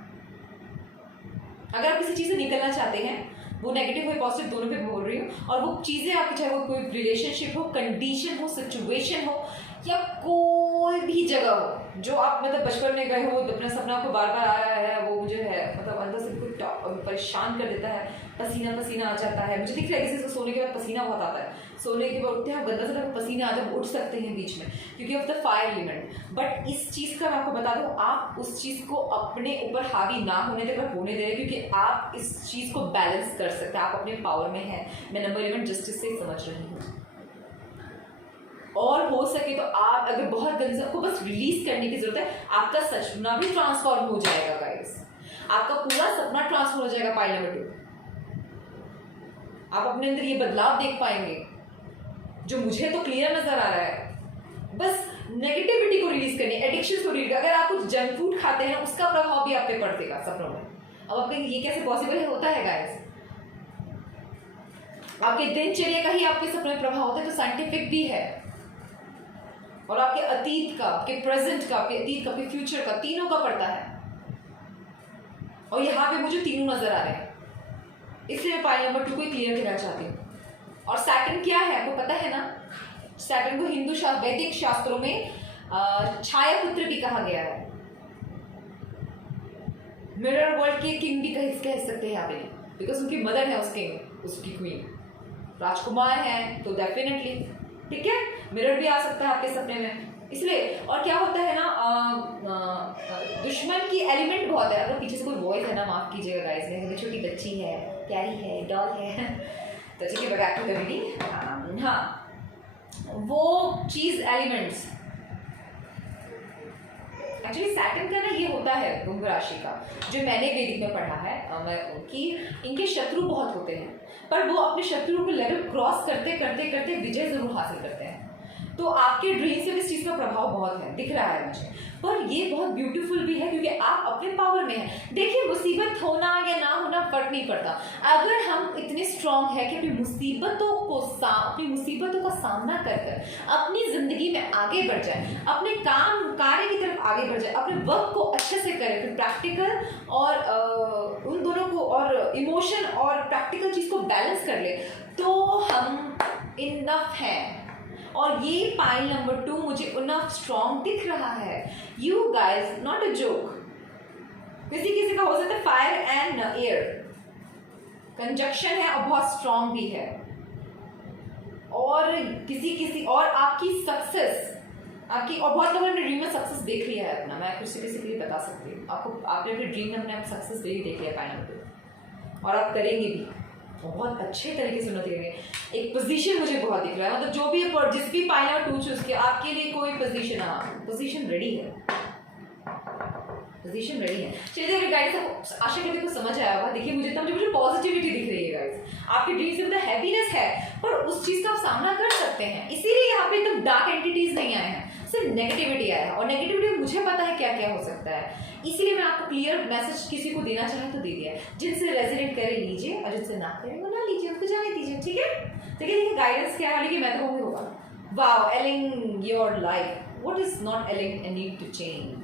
अगर आप किसी चीज से निकलना चाहते हैं, वो नेगेटिव हो पॉजिटिव दोनों पे बोल रही हूँ, और वो चीजें आपकी, चाहे वो कोई रिलेशनशिप हो, कंडीशन हो, सिचुएशन हो, या कोई भी जगह हो जो आप मतलब बचपन में गए हो, अपना सपना को बार बार आ रहा है, वो मुझे है मतलब अंदर से बिल्कुल परेशान कर देता है, पसीना आ जाता है। मुझे दिख रहा है किसी से सोने के बाद पसीना बहुत आता है, सोने के बाद उठते हैं गंदा से पसीना आता है, उठ सकते हैं बीच में क्योंकि of the fire element. But इस चीज़ का मैं आपको बता दूं, आप उस चीज़ को अपने ऊपर हावी ना होने देकर होने दे रहे, क्योंकि आप इस चीज़ को बैलेंस कर सकते हैं, आप अपने पावर में हैं। मैं नंबर 11 जस्टिस से समझ रही हूँ, और हो सके तो आप अगर बहुत गंदे, आपको बस रिलीज करने की जरूरत है, आपका सपना भी ट्रांसफॉर्म हो जाएगा गाइस। आपका पूरा सपना ट्रांसफॉर्म हो जाएगा पाइल नंबर 2। आप अपने अंदर ये बदलाव देख पाएंगे जो मुझे तो क्लियर नजर आ रहा है। बस नेगेटिविटी को रिलीज करनी, एडिक्शन को रिलीज। अगर आप कुछ जंक फूड खाते हैं उसका प्रभाव भी आप पे पड़ेगा सपनों में। अब आप कहेंगे ये कैसे पॉसिबल है? होता है गाइस, आपके दिनचर्या का ही आपके सपने में प्रभाव होता है, तो साइंटिफिक भी है। और आपके अतीत का, आपके प्रेजेंट का, आपके अतीत का, आपके फ्यूचर का, तीनों का पड़ता है। और यहाँ पे मुझे तीनों नजर आ रहे हैं, इसलिए मैं पाइल नंबर 2 को क्लियर करना चाहती हूँ। और सैटर्न क्या है आपको पता है ना? सैटर्न को हिंदू वैदिक शास्त्रों में छाया पुत्र भी कहा गया है। मिरर वर्ल्ड के किंग भी कह सकते हैं यहाँ पे, बिकॉज उनकी मदर है उसकी क्वीन, राजकुमार है, तो डेफिनेटली ठीक है, मिरर भी आ सकता है आपके सपने में। इसलिए और क्या होता है ना, दुश्मन की एलिमेंट बहुत है। अगर पीछे से कोई वॉइस है ना, माफ कीजिएगा गाइस, मेरी छोटी बच्ची है, प्यारी है, डॉल है, तो ठीक है, बैक टू द रीडिंग। हाँ, वो चीज एलिमेंट्स एक्चुअली सैटर्न का ना ये होता है कुंभ राशि का, जो मैंने वेदिक में पढ़ा है कि इनके शत्रु बहुत होते हैं, पर वो अपने शत्रु को लेवल क्रॉस करते करते करते विजय जरूर हासिल करते हैं। तो आपके ड्रीम से भी इस चीज का प्रभाव बहुत है, दिख रहा है मुझे। पर ये बहुत ब्यूटीफुल भी है क्योंकि आप अपने पावर में हैं। देखिए, मुसीबत होना या ना होना फर्क नहीं पड़ता, अगर हम इतने स्ट्रांग है कि अपनी मुसीबतों का सामना कर अपनी जिंदगी में आगे बढ़ जाए, अपने काम कार्य की तरफ आगे बढ़ जाए, अपने वर्क को अच्छे से करें, फिर प्रैक्टिकल और उन दोनों को और इमोशन और प्रैक्टिकल चीज को बैलेंस कर ले, तो हम इनफ हैं। और ये पाइल नंबर 2 मुझे इनफ स्ट्रॉन्ग दिख रहा है। You guys, not a joke. किसी का हो सकता है फायर एंड एयर कंजक्शन है और बहुत स्ट्रॉन्ग भी है। और किसी और आपकी सक्सेस, आपकी और बहुत लोगों ने ड्रीम में सक्सेस देख लिया है अपना। मैं किसी के लिए बता सकती हूँ आपको, आपने अपने ड्रीम में अपने सक्सेस देख लिया पाइल नंबर 2, और आप करेंगे भी बहुत अच्छे तरीके से उन्नति करेंगे। एक पोजीशन मुझे बहुत दिख रहा है, मतलब जो भी जिस भी पाइल नंबर 2 चूज किया, आपके लिए कोई पोजीशन रेडी है, पोजीशन रेडी है। चलिए, अगर गाइस आशा करती हूँ समझ आया होगा। देखिए, मुझे पॉजिटिविटी दिख रही है गाइस, आपके ड्रीम से मतलब हैप्पीनेस है, पर उस चीज का आप सामना कर सकते हैं। इसीलिए यहाँ पे एकदम डार्क एंटिटीज नहीं आए हैं, सिर्फ नेगेटिविटी आया है। और नेगेटिविटी मुझे पता है क्या क्या हो सकता है, इसीलिए मैं आपको क्लियर मैसेज किसी को देना चाहे तो दे दिया। जिनसे रेजोनेट करे लीजिए, और जिनसे ना करे वो ना लीजिए, उनको जाने दीजिए, ठीक है। देखिए गाइडेंस क्या है, लेकिन मैं तो होगा wow ailing your life, what is not ailing and need to change.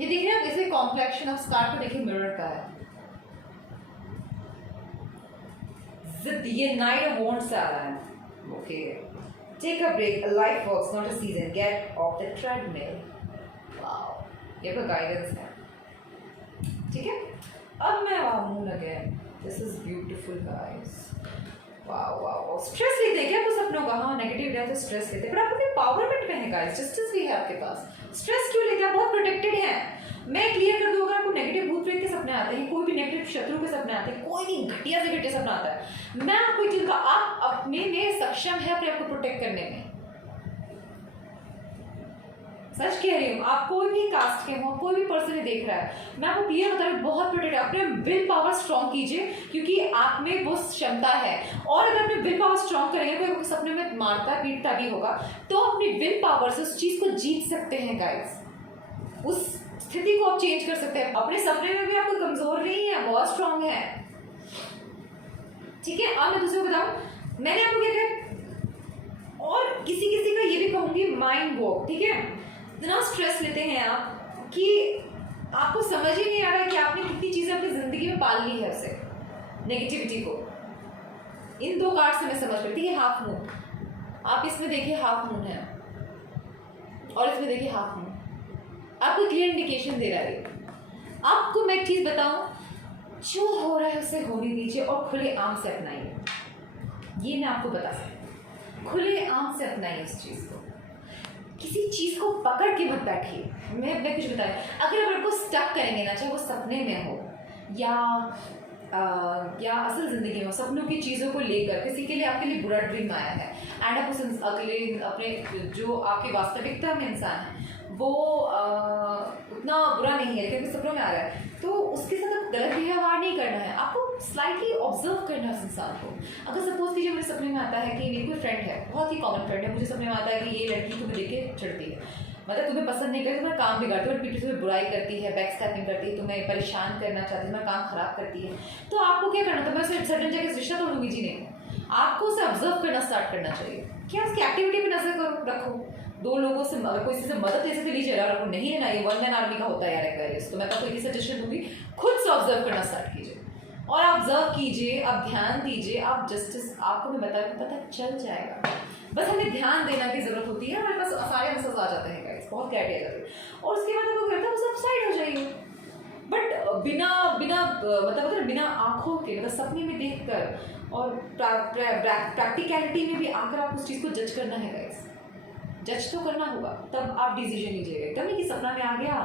ये देख रहे हैं, इसे कॉम्प्लेक्शन ऑफ स्कार को देखिए, मिरर का है। ये नाइट ऑफ वॉन्ड्स आ रहा है। Okay, take a break, a life works not a season, get off the treadmill. Wow, ये तो गाइडेंस है, ठीक है। अब मैं moon again, this is beautiful guys. Wow wow, stress लेते हैं क्या कुछ सपनों का? हाँ, नेगेटिव है तो स्ट्रेस लेते हैं, पर आप अपने पावरमेंट में है गाइस, जस्टिस भी है आपके पास। स्ट्रेस क्यों लेते हैं? बहुत प्रोटेक्टेड हैं। मैं क्लियर कर दूं, अगर आपको नेगेटिव भूत प्रेत के सपने आते हैं, कोई भी नेगेटिव शत्रु के सपने आते हैं, कोई भी घटिया से घटिया सपना आता है, मैं आपको एक चीज का, आप अपने में सक्षम है अपने आप को प्रोटेक्ट करने में। सच कह रही हूँ, आप कोई भी कास्ट के हो, कोई भी पर्सन देख रहा है, मैं आपको क्लियर बता रही हूँ, बहुत प्रोटेक्ट है। अपने विल पावर स्ट्रॉन्ग कीजिए, क्योंकि आप में वो क्षमता है। और अगर अपने विल पावर स्ट्रॉन्ग करेंगे, कोई सपने में मारता पीटता भी होगा, तो अपनी विल पावर से उस चीज को जीत सकते हैं गाइस। उस स्थिति को आप चेंज कर सकते हैं। अपने सपने में भी आपको कमजोर नहीं है, बहुत स्ट्रॉन्ग है, ठीक है। अब मैं दूसरे को बताऊं, मैंने आपको क्या कहा, और किसी का ये भी कहूंगी, माइंड वॉक, ठीक है। इतना स्ट्रेस लेते हैं आप कि आपको समझ ही नहीं आ रहा कि आपने कितनी चीजें अपनी जिंदगी में पाल ली है उसे, नेगेटिविटी को। इन 2 कार्ड से मैं समझ पाती है। हाफ मून, आप इसमें देखिए हाफ मून है, और इसमें देखिए हाफ मून, आपको क्लियर इंडिकेशन दे रहा है। आपको मैं एक चीज बताऊं, जो हो रहा है उसे होने दीजिए और खुले आम से अपनाइए। ये मैं आपको बता सकती हूँ, खुले आम से अपनाइए इस चीज को। किसी चीज को पकड़ के मत बैठिए। मैं कुछ बताऊँ, अगर आप आपको स्टक करेंगे ना, चाहे वो सपने में हो या या असल ज़िंदगी में सपनों की चीज़ों को लेकर किसी के लिए आपके लिए बुरा ड्रीम आया है एंड आप उस अगले अपने जो आपकी वास्तविकता में इंसान है वो उतना बुरा नहीं है क्योंकि सपनों में आ रहा है, तो उसके साथ आपको गलत व्यवहार नहीं करना है, आपको स्लाइटली ऑब्जर्व करना है उस इंसान को। अगर सपोज कीजिए मेरे सपने में आता है कि मेरी कोई फ्रेंड है, बहुत ही कॉमन फ्रेंड है, मुझे सपने में आता है कि ये लड़की तुम्हें देख के चिढ़ती है, मतलब तुम्हें पसंद नहीं करती, तुम्हें काम बिगाड़ती है, पीछे तुम्हें बुराई करती है, बैक स्टैपिंग करती है, तुम्हें परेशान करना चाहती है, तुम्हारा काम खराब करती है, तो आपको क्या करना? तो मैं उसे सडन जगह रिश्ता तोड़ूंगी जी नहीं, आपको उसे ऑब्जर्व करना स्टार्ट करना चाहिए। क्या उसकी एक्टिविटी पे नजर करो, रखो। दो लोगों से अगर कोई से मदद ले सकते लीजिए, और आपको नहीं लेना, ये वन मैन आर्मी का होता है यार एक्वेरियस, तो मैं तो कोई सजेशन दूंगी, खुद से ऑब्जर्व करना स्टार्ट कीजिए और ऑब्जर्व कीजिए, आप ध्यान दीजिए, आप जस्टिस आपको मैं पता चल जाएगा। बस हमें ध्यान देना की जरूरत होती है, हमारे पास सारे आंसर्स आ जाते हैं गाइस, बहुत क्लैरिटी आ जाती है, और उसके बाद आपको करता है सब साइड हो जाइए। बट बिना बिना मतलब बिना आंखों के, मतलब सपने में देखकर और प्रैक्टिकलिटी में भी आकर आप उस चीज़ को जज करना है गाइस, जज तो करना होगा, तब आप डिसीजन लीजिएगा। एकदम नहीं कि सपना में आ गया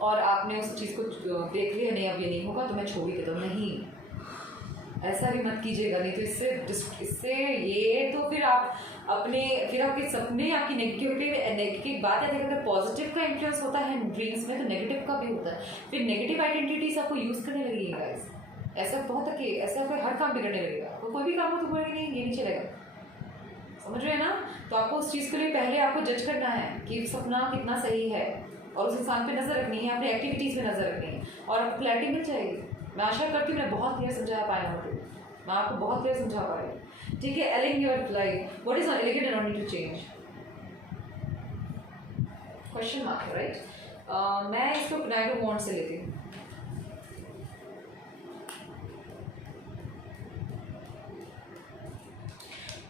और आपने उस चीज़ को देख लिया, नहीं अब ये नहीं होगा तो मैं छोड़ ही देता हूँ, नहीं, ऐसा भी मत कीजिएगा, नहीं तो इससे ये तो फिर आप फिर आपके सपने आपकी नेगेटिव बात है। अगर पॉजिटिव का इन्फ्लुएंस होता है ड्रीम्स में तो नेगेटिव का भी होता है, फिर नेगेटिव आइडेंटिटीज आपको यूज़ करने लगेगी गाइस, ऐसा बहुत है कि ऐसा कोई हर काम बिगड़ने लगेगा, कोई भी काम हो तो बोलेंगे नहीं ये नहीं चलेगा, समझ रहे हैं ना? तो आपको उस चीज़ के लिए पहले आपको जज करना है कि सपना कितना सही है, और उस इंसान पे नज़र रखनी है, अपनी एक्टिविटीज़ पे नज़र रखनी है, और आपको क्लैरिटी मिल जाएगी। मैं आशा करती हूँ मैंने बहुत क्लियर समझा पाया हूँ, मैं आपको बहुत क्लियर समझा पा रही हूँ, ठीक है। Ailing your life, what is not elegant and not need to change, question mark, right. मैं इसको नाइट वॉन्ट से लेती हूँ।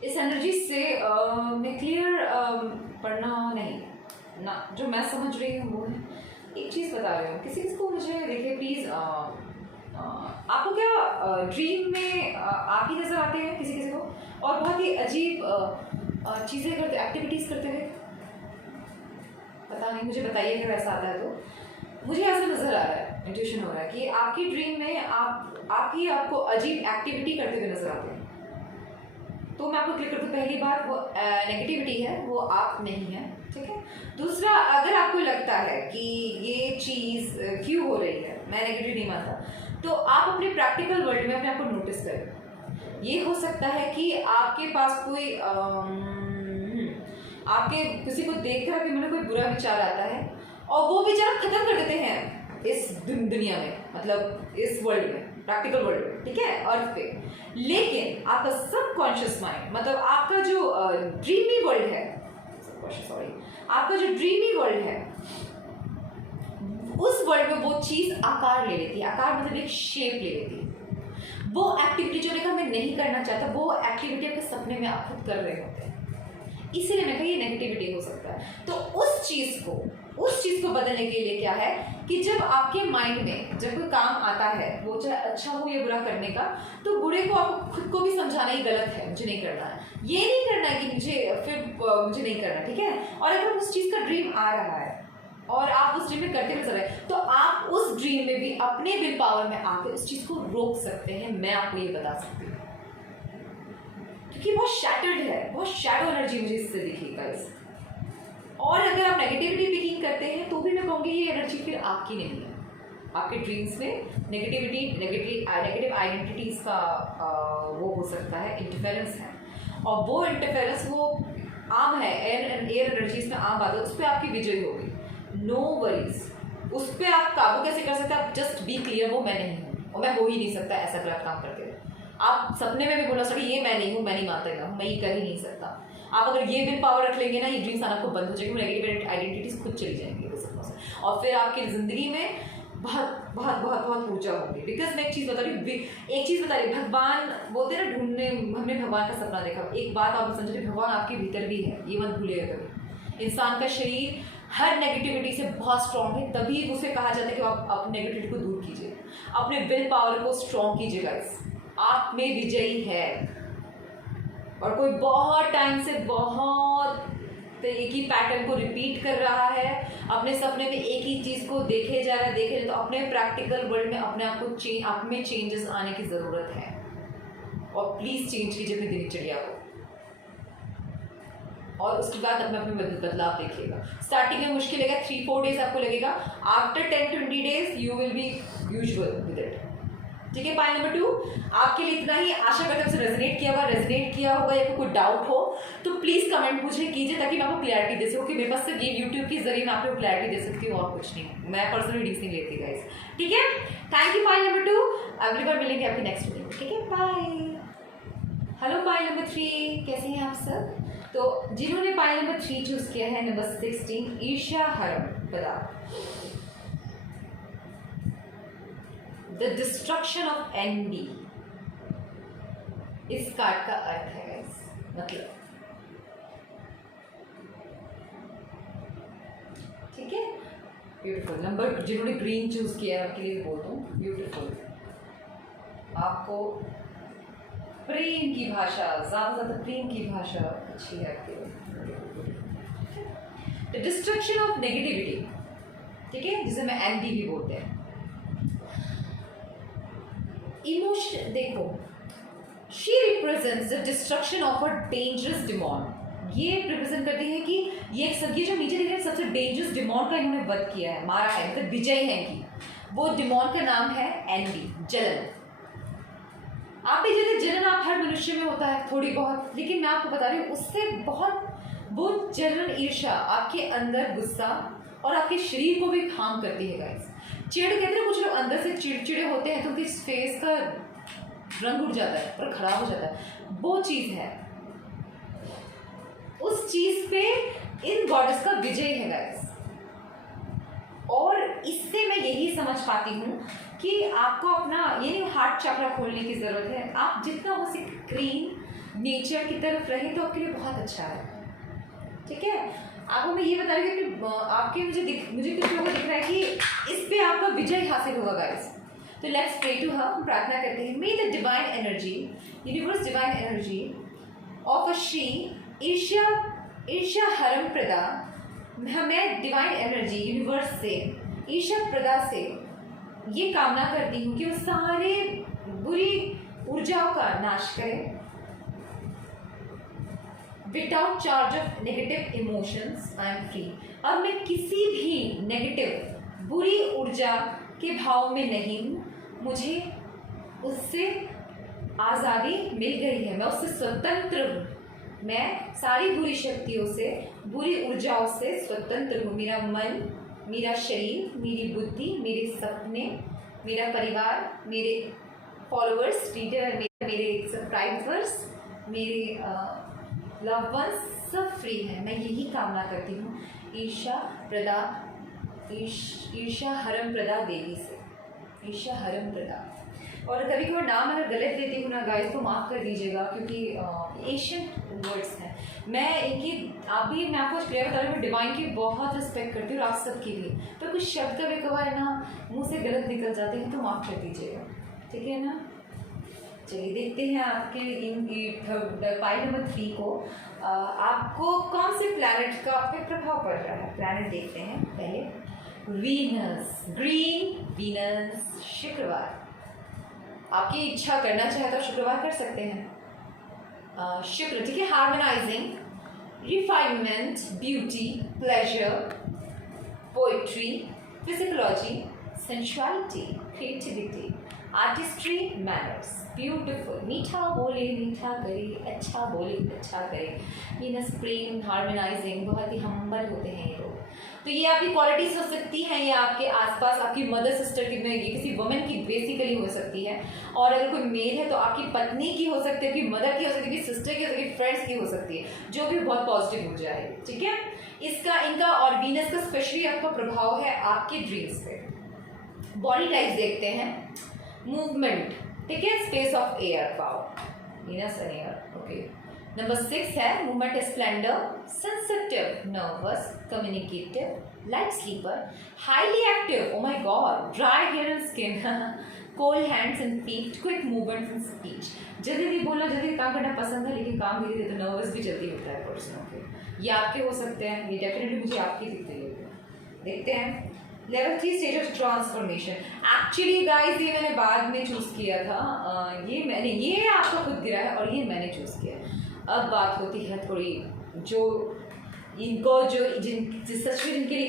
इस एनर्जी से मैं क्लियर पढ़ना नहीं ना, जो मैं समझ रही हूँ वो है, एक चीज़ बता रही हूँ किसी को, मुझे देखिए प्लीज़, आपको क्या ड्रीम में आप ही नज़र आते हैं किसी को, और बहुत ही अजीब चीज़ें करते, एक्टिविटीज़ करते हुए? पता नहीं, मुझे बताइए अगर ऐसा आता है तो। मुझे ऐसा नज़र आ रहा है, इंट्यूशन हो रहा है कि आपकी ड्रीम में आपको अजीब एक्टिविटी करते हुए नज़र आते हैं। तो मैं आपको क्लिक करती हूँ, पहली बात वो नेगेटिविटी है, वो आप नहीं है, ठीक है। दूसरा, अगर आपको लगता है कि ये चीज़ क्यों हो रही है, मैं नेगेटिव नहीं मानता, तो आप अपने प्रैक्टिकल वर्ल्ड में अपने आप को नोटिस करें। ये हो सकता है कि आपके पास कोई आपके किसी को देखकर आपके मन में कोई बुरा विचार आता है और वो विचार खत्म कर देते हैं इस दुनिया में, मतलब इस वर्ल्ड में, प्रैक्टिकल वर्ल्ड में, ठीक है, अर्थ पे। लेकिन आपका सबकॉन्शियस माइंड, मतलब आपका जो ड्रीमी वर्ल्ड है, आपका जो ड्रीमी वर्ल्ड है, उस वर्ल्ड में वो चीज आकार ले लेती है, आकार मतलब एक शेप ले लेती है। वो एक्टिविटी जो देखा मैं नहीं करना चाहता, वो एक्टिविटी आपके सपने में आप खुद कर रहे होते हैं, इसीलिए मैं कही नेगेटिविटी हो सकता है। तो उस चीज को बदलने के लिए क्या है कि जब आपके माइंड में जब कोई काम आता है, वो चाहे अच्छा हो या बुरा करने का, तो बुरे को आपको खुद को भी समझाना ही गलत है, मुझे नहीं करना है, ये नहीं करना है कि मुझे नहीं करना, ठीक है। और अगर उस चीज का ड्रीम आ रहा है और आप उस ड्रीम में करते नजर आए, तो आप उस ड्रीम में भी अपने विल पावर में आकर उस चीज को रोक सकते हैं, मैं आपको ये बता सकती हूँ, क्योंकि बहुत शैटर्ड है, बहुत शैडो एनर्जी मुझे इससे दिखी गाइस। और अगर आप नेगेटिविटी पिकिंग करते हैं तो भी मैं कहूँगी ये एनर्जी फिर आपकी नहीं है। आपके ड्रीम्स में नेगेटिव आइडेंटिटीज का वो हो सकता है, इंटरफेरेंस है, और वो इंटरफेरेंस वो आम है, एयर एनर्जीज में आम बात है, उस पर आपकी विजय होगी, नो वरीज, उस पर आप काबू कैसे कर सकते हैं? आप जस्ट बी क्लियर, वो मैं नहीं हूँ और मैं हो ही नहीं सकता ऐसा गलत काम करके। आप सपने में भी बोला सकते ये मैं नहीं हूँ, मैं नहीं मानता, मैं ये कर ही नहीं सकता। आप अगर ये विल पावर रख लेंगे ना, ये ड्रीम्स आना आपको बंद हो जाएगी, नेगेटिव आइडेंटिटीज खुद चली जाएंगी वो सब से, और फिर आपकी जिंदगी में बहुत बहुत बहुत बहुत ऊर्जा होगी। बिकॉज मैं एक चीज़ बता रही, भगवान बोलते हैं ना, ढूंढने हमने भगवान का सपना देखा। एक बात आप समझिए, भगवान आपके भीतर भी है, ये मत भूलिएगा कभी। इंसान का शरीर हर नेगेटिविटी से बहुत स्ट्रॉन्ग है, तभी उसे कहा जाता है कि आप नेगेटिविटी को दूर कीजिए, अपने विल पावर को स्ट्रॉन्ग कीजिएगा, आप में विजयी है। और कोई बहुत टाइम से बहुत तो एक ही पैटर्न को रिपीट कर रहा है, अपने सपने में एक ही चीज़ को देखे जा रहा है, तो अपने प्रैक्टिकल वर्ल्ड में अपने आप को आप में चेंजेस आने की ज़रूरत है। और प्लीज़ चेंज कीजिए अपनी दिनचर्या को, और उसके बाद अपने अपने बदलाव देखिएगा। स्टार्टिंग में मुश्किल लगेगा, 3-4 डेज आपको लगेगा, after 10-20 days you will be usual with it. ठीक है, पॉइंट नंबर 2 आपके लिए इतना ही। आशा करते हैं आपसे रेजोनेट किया होगा या कोई डाउट हो तो प्लीज़ कमेंट मुझे कीजिए, ताकि मैं आपको क्लैरिटी दे सकूँ कि मेरे पास सिर्फ ये यूट्यूब के जरिए मैं आपको क्लैरिटी दे सकती हूँ और कुछ नहीं। मैं पर्सनल रीडिंग्स नहीं लेती गाइस। ठीक है, थैंक यू पॉइंट नंबर 2। अगली बार मिलेंगे आपके नेक्स्ट वीडियो। ठीक है, बाय। हेलो पॉइंट नंबर 3, कैसे हैं आप सब? तो जिन्होंने पॉइंट नंबर 3 चूज किया है, नंबर 16 ईर्ष्या हरम पदा, द डिस्ट्रक्शन ऑफ एनवी। इस कार्ड का अर्थ है गाइस, मतलब ठीक है, ब्यूटीफुल। नंबर जिन्होंने ग्रीन चूज किया है उनके लिए बोलता हूँ ब्यूटीफुल। आपको प्रेम की भाषा, ज्यादा प्रेम की भाषा अच्छी है आपके लिए। द डिस्ट्रक्शन ऑफ नेगेटिविटी, ठीक है, जिसे मैं एनवी भी बोलते हैं। इमोशन देखो, she represents the destruction of a dangerous demon. ये रिप्रेजेंट करती है कि ये जो नीचे दिख रहे हैं सबसे डेंजरस डिमॉन का इन्होंने वध किया है, मारा है, मतलब विजय है कि वो डिमॉन का नाम है एनवी, जलन। आप भी जैसे जलन आप हर मनुष्य में होता है थोड़ी बहुत, लेकिन मैं आपको बता रही हूँ उससे बहुत वो जलन, ईर्ष्या आपके अंदर गुस्सा और आपके शरीर को भी हार्म करती है गाइस। चिड़ कहते हैं, कुछ लोग अंदर से चिड़चिड़े होते हैं तो उनके फेस का रंग उड़ जाता है और खराब हो जाता है, वो चीज़ है। उस चीज़ पे इन गॉडेस का विजय है गाइस। और इससे मैं यही समझ पाती हूँ कि आपको अपना ये नहीं हार्ट चक्र खोलने की ज़रूरत है। आप जितना हो सके क्लीन नेचर की तरफ रहे तो आपके लिए बहुत अच्छा है। ठीक है, आपको मैं ये बता रही हूँ कि आपके मुझे कुछ लोगों को दिख रहा है कि इस पे आपका विजय हासिल होगा गाइस। तो लेट्स प्रे टू हर, हम प्रार्थना करते हैं। मे the divine energy, universe divine energy of a Shri ईर्ष्या हरम प्रदा, हमें डिवाइन एनर्जी यूनिवर्स से, ईर्ष्या प्रदा से ये कामना करती हूँ कि वो सारे बुरी ऊर्जाओं का नाश करें। Without charge of negative emotions I am free. अब मैं किसी भी नेगेटिव बुरी ऊर्जा के भाव में नहीं हूँ, मुझे उससे आज़ादी मिल गई है, मैं उससे स्वतंत्र हूँ। मैं सारी बुरी शक्तियों से, बुरी ऊर्जाओं से स्वतंत्र हूँ। मेरा मन, मेरा शरीर, मेरी बुद्धि, मेरे सपने, मेरा परिवार, मेरे फॉलोअर्स, रीडर, मेरे सब्सक्राइबर्स, मेरे लव वंस सब फ्री है। मैं यही कामना करती हूँ ईर्ष्या हरम प्रदा देवी से, ईर्ष्या हरम प्रदा। और कभी कभी नाम अगर गलत देती हूँ ना गाइस तो माफ़ कर दीजिएगा, क्योंकि एशियन वर्ड्स हैं। मैं इनकी मैं आपको क्लियर बता रही हूँ, मैं डिवाइन की बहुत रिस्पेक्ट करती हूँ और आप सबकी भी, तो कुछ शब्द कभी कभार ना मुँह से गलत निकल जाते हैं तो माफ़ कर दीजिएगा, ठीक है ना। चलिए देखते हैं आपके पाई नंबर 3 को आपको कौन से प्लैनेट का आप पे प्रभाव पड़ रहा है। प्लैनेट देखते हैं पहले। वीनस, ग्रीन वीनस, शुक्रवार। आपकी इच्छा करना चाहे तो शुक्रवार कर सकते हैं। शुक्र, ठीक है, harmonising, refinement, beauty, pleasure, poetry, physiology, sensuality, creativity, artistry, manners, beautiful. मीठा बोले मीठा करे, अच्छा बोले अच्छा करे। वीनस प्रेम, हार्मोनाइजिंग, बहुत ही हम्बल होते हैं ये लोग। तो ये आपकी क्वालिटीज हो सकती हैं, या आपके आसपास आपकी मदर सिस्टर की में, ये किसी वुमेन की बेसिकली हो सकती है। और अगर कोई मेल है तो आपकी पत्नी की हो सकती है, आपकी मदर की हो सकती है, सिस्टर की हो सकती है, फ्रेंड्स की हो सकती है, जो भी बहुत पॉजिटिव ऊर्जा है। ठीक है, इनका और वीनस का स्पेशली आपका प्रभाव है आपके ड्रीम्स पे। बॉडी टाइप्स देखते हैं। मूवमेंट, ठीक है, space of air power, Venus and air. Okay, number 6 है movement, splendour, sensitive, nervous, communicative, light sleeper, highly active, oh my God, dry hair and skin, cold hands and feet, quick movements and speech. जल्दी जल्दी बोलना, जल्दी काम करना पसंद है, लेकिन काम धीरे धीरे, तो नर्वस भी जल्दी होता है पर्सनों के। ये आपके हो सकते हैं, ये डेफिनेटली मुझे आपके दिखते हैं। देखते हैं level 3 stage of transformation. Actually guys ये मैंने बाद में चूज़ किया था, ये आपका खुद गिरा है और ये मैंने चूज़ किया। अब बात होती है थोड़ी जो इनको जो सच में जिनके लिए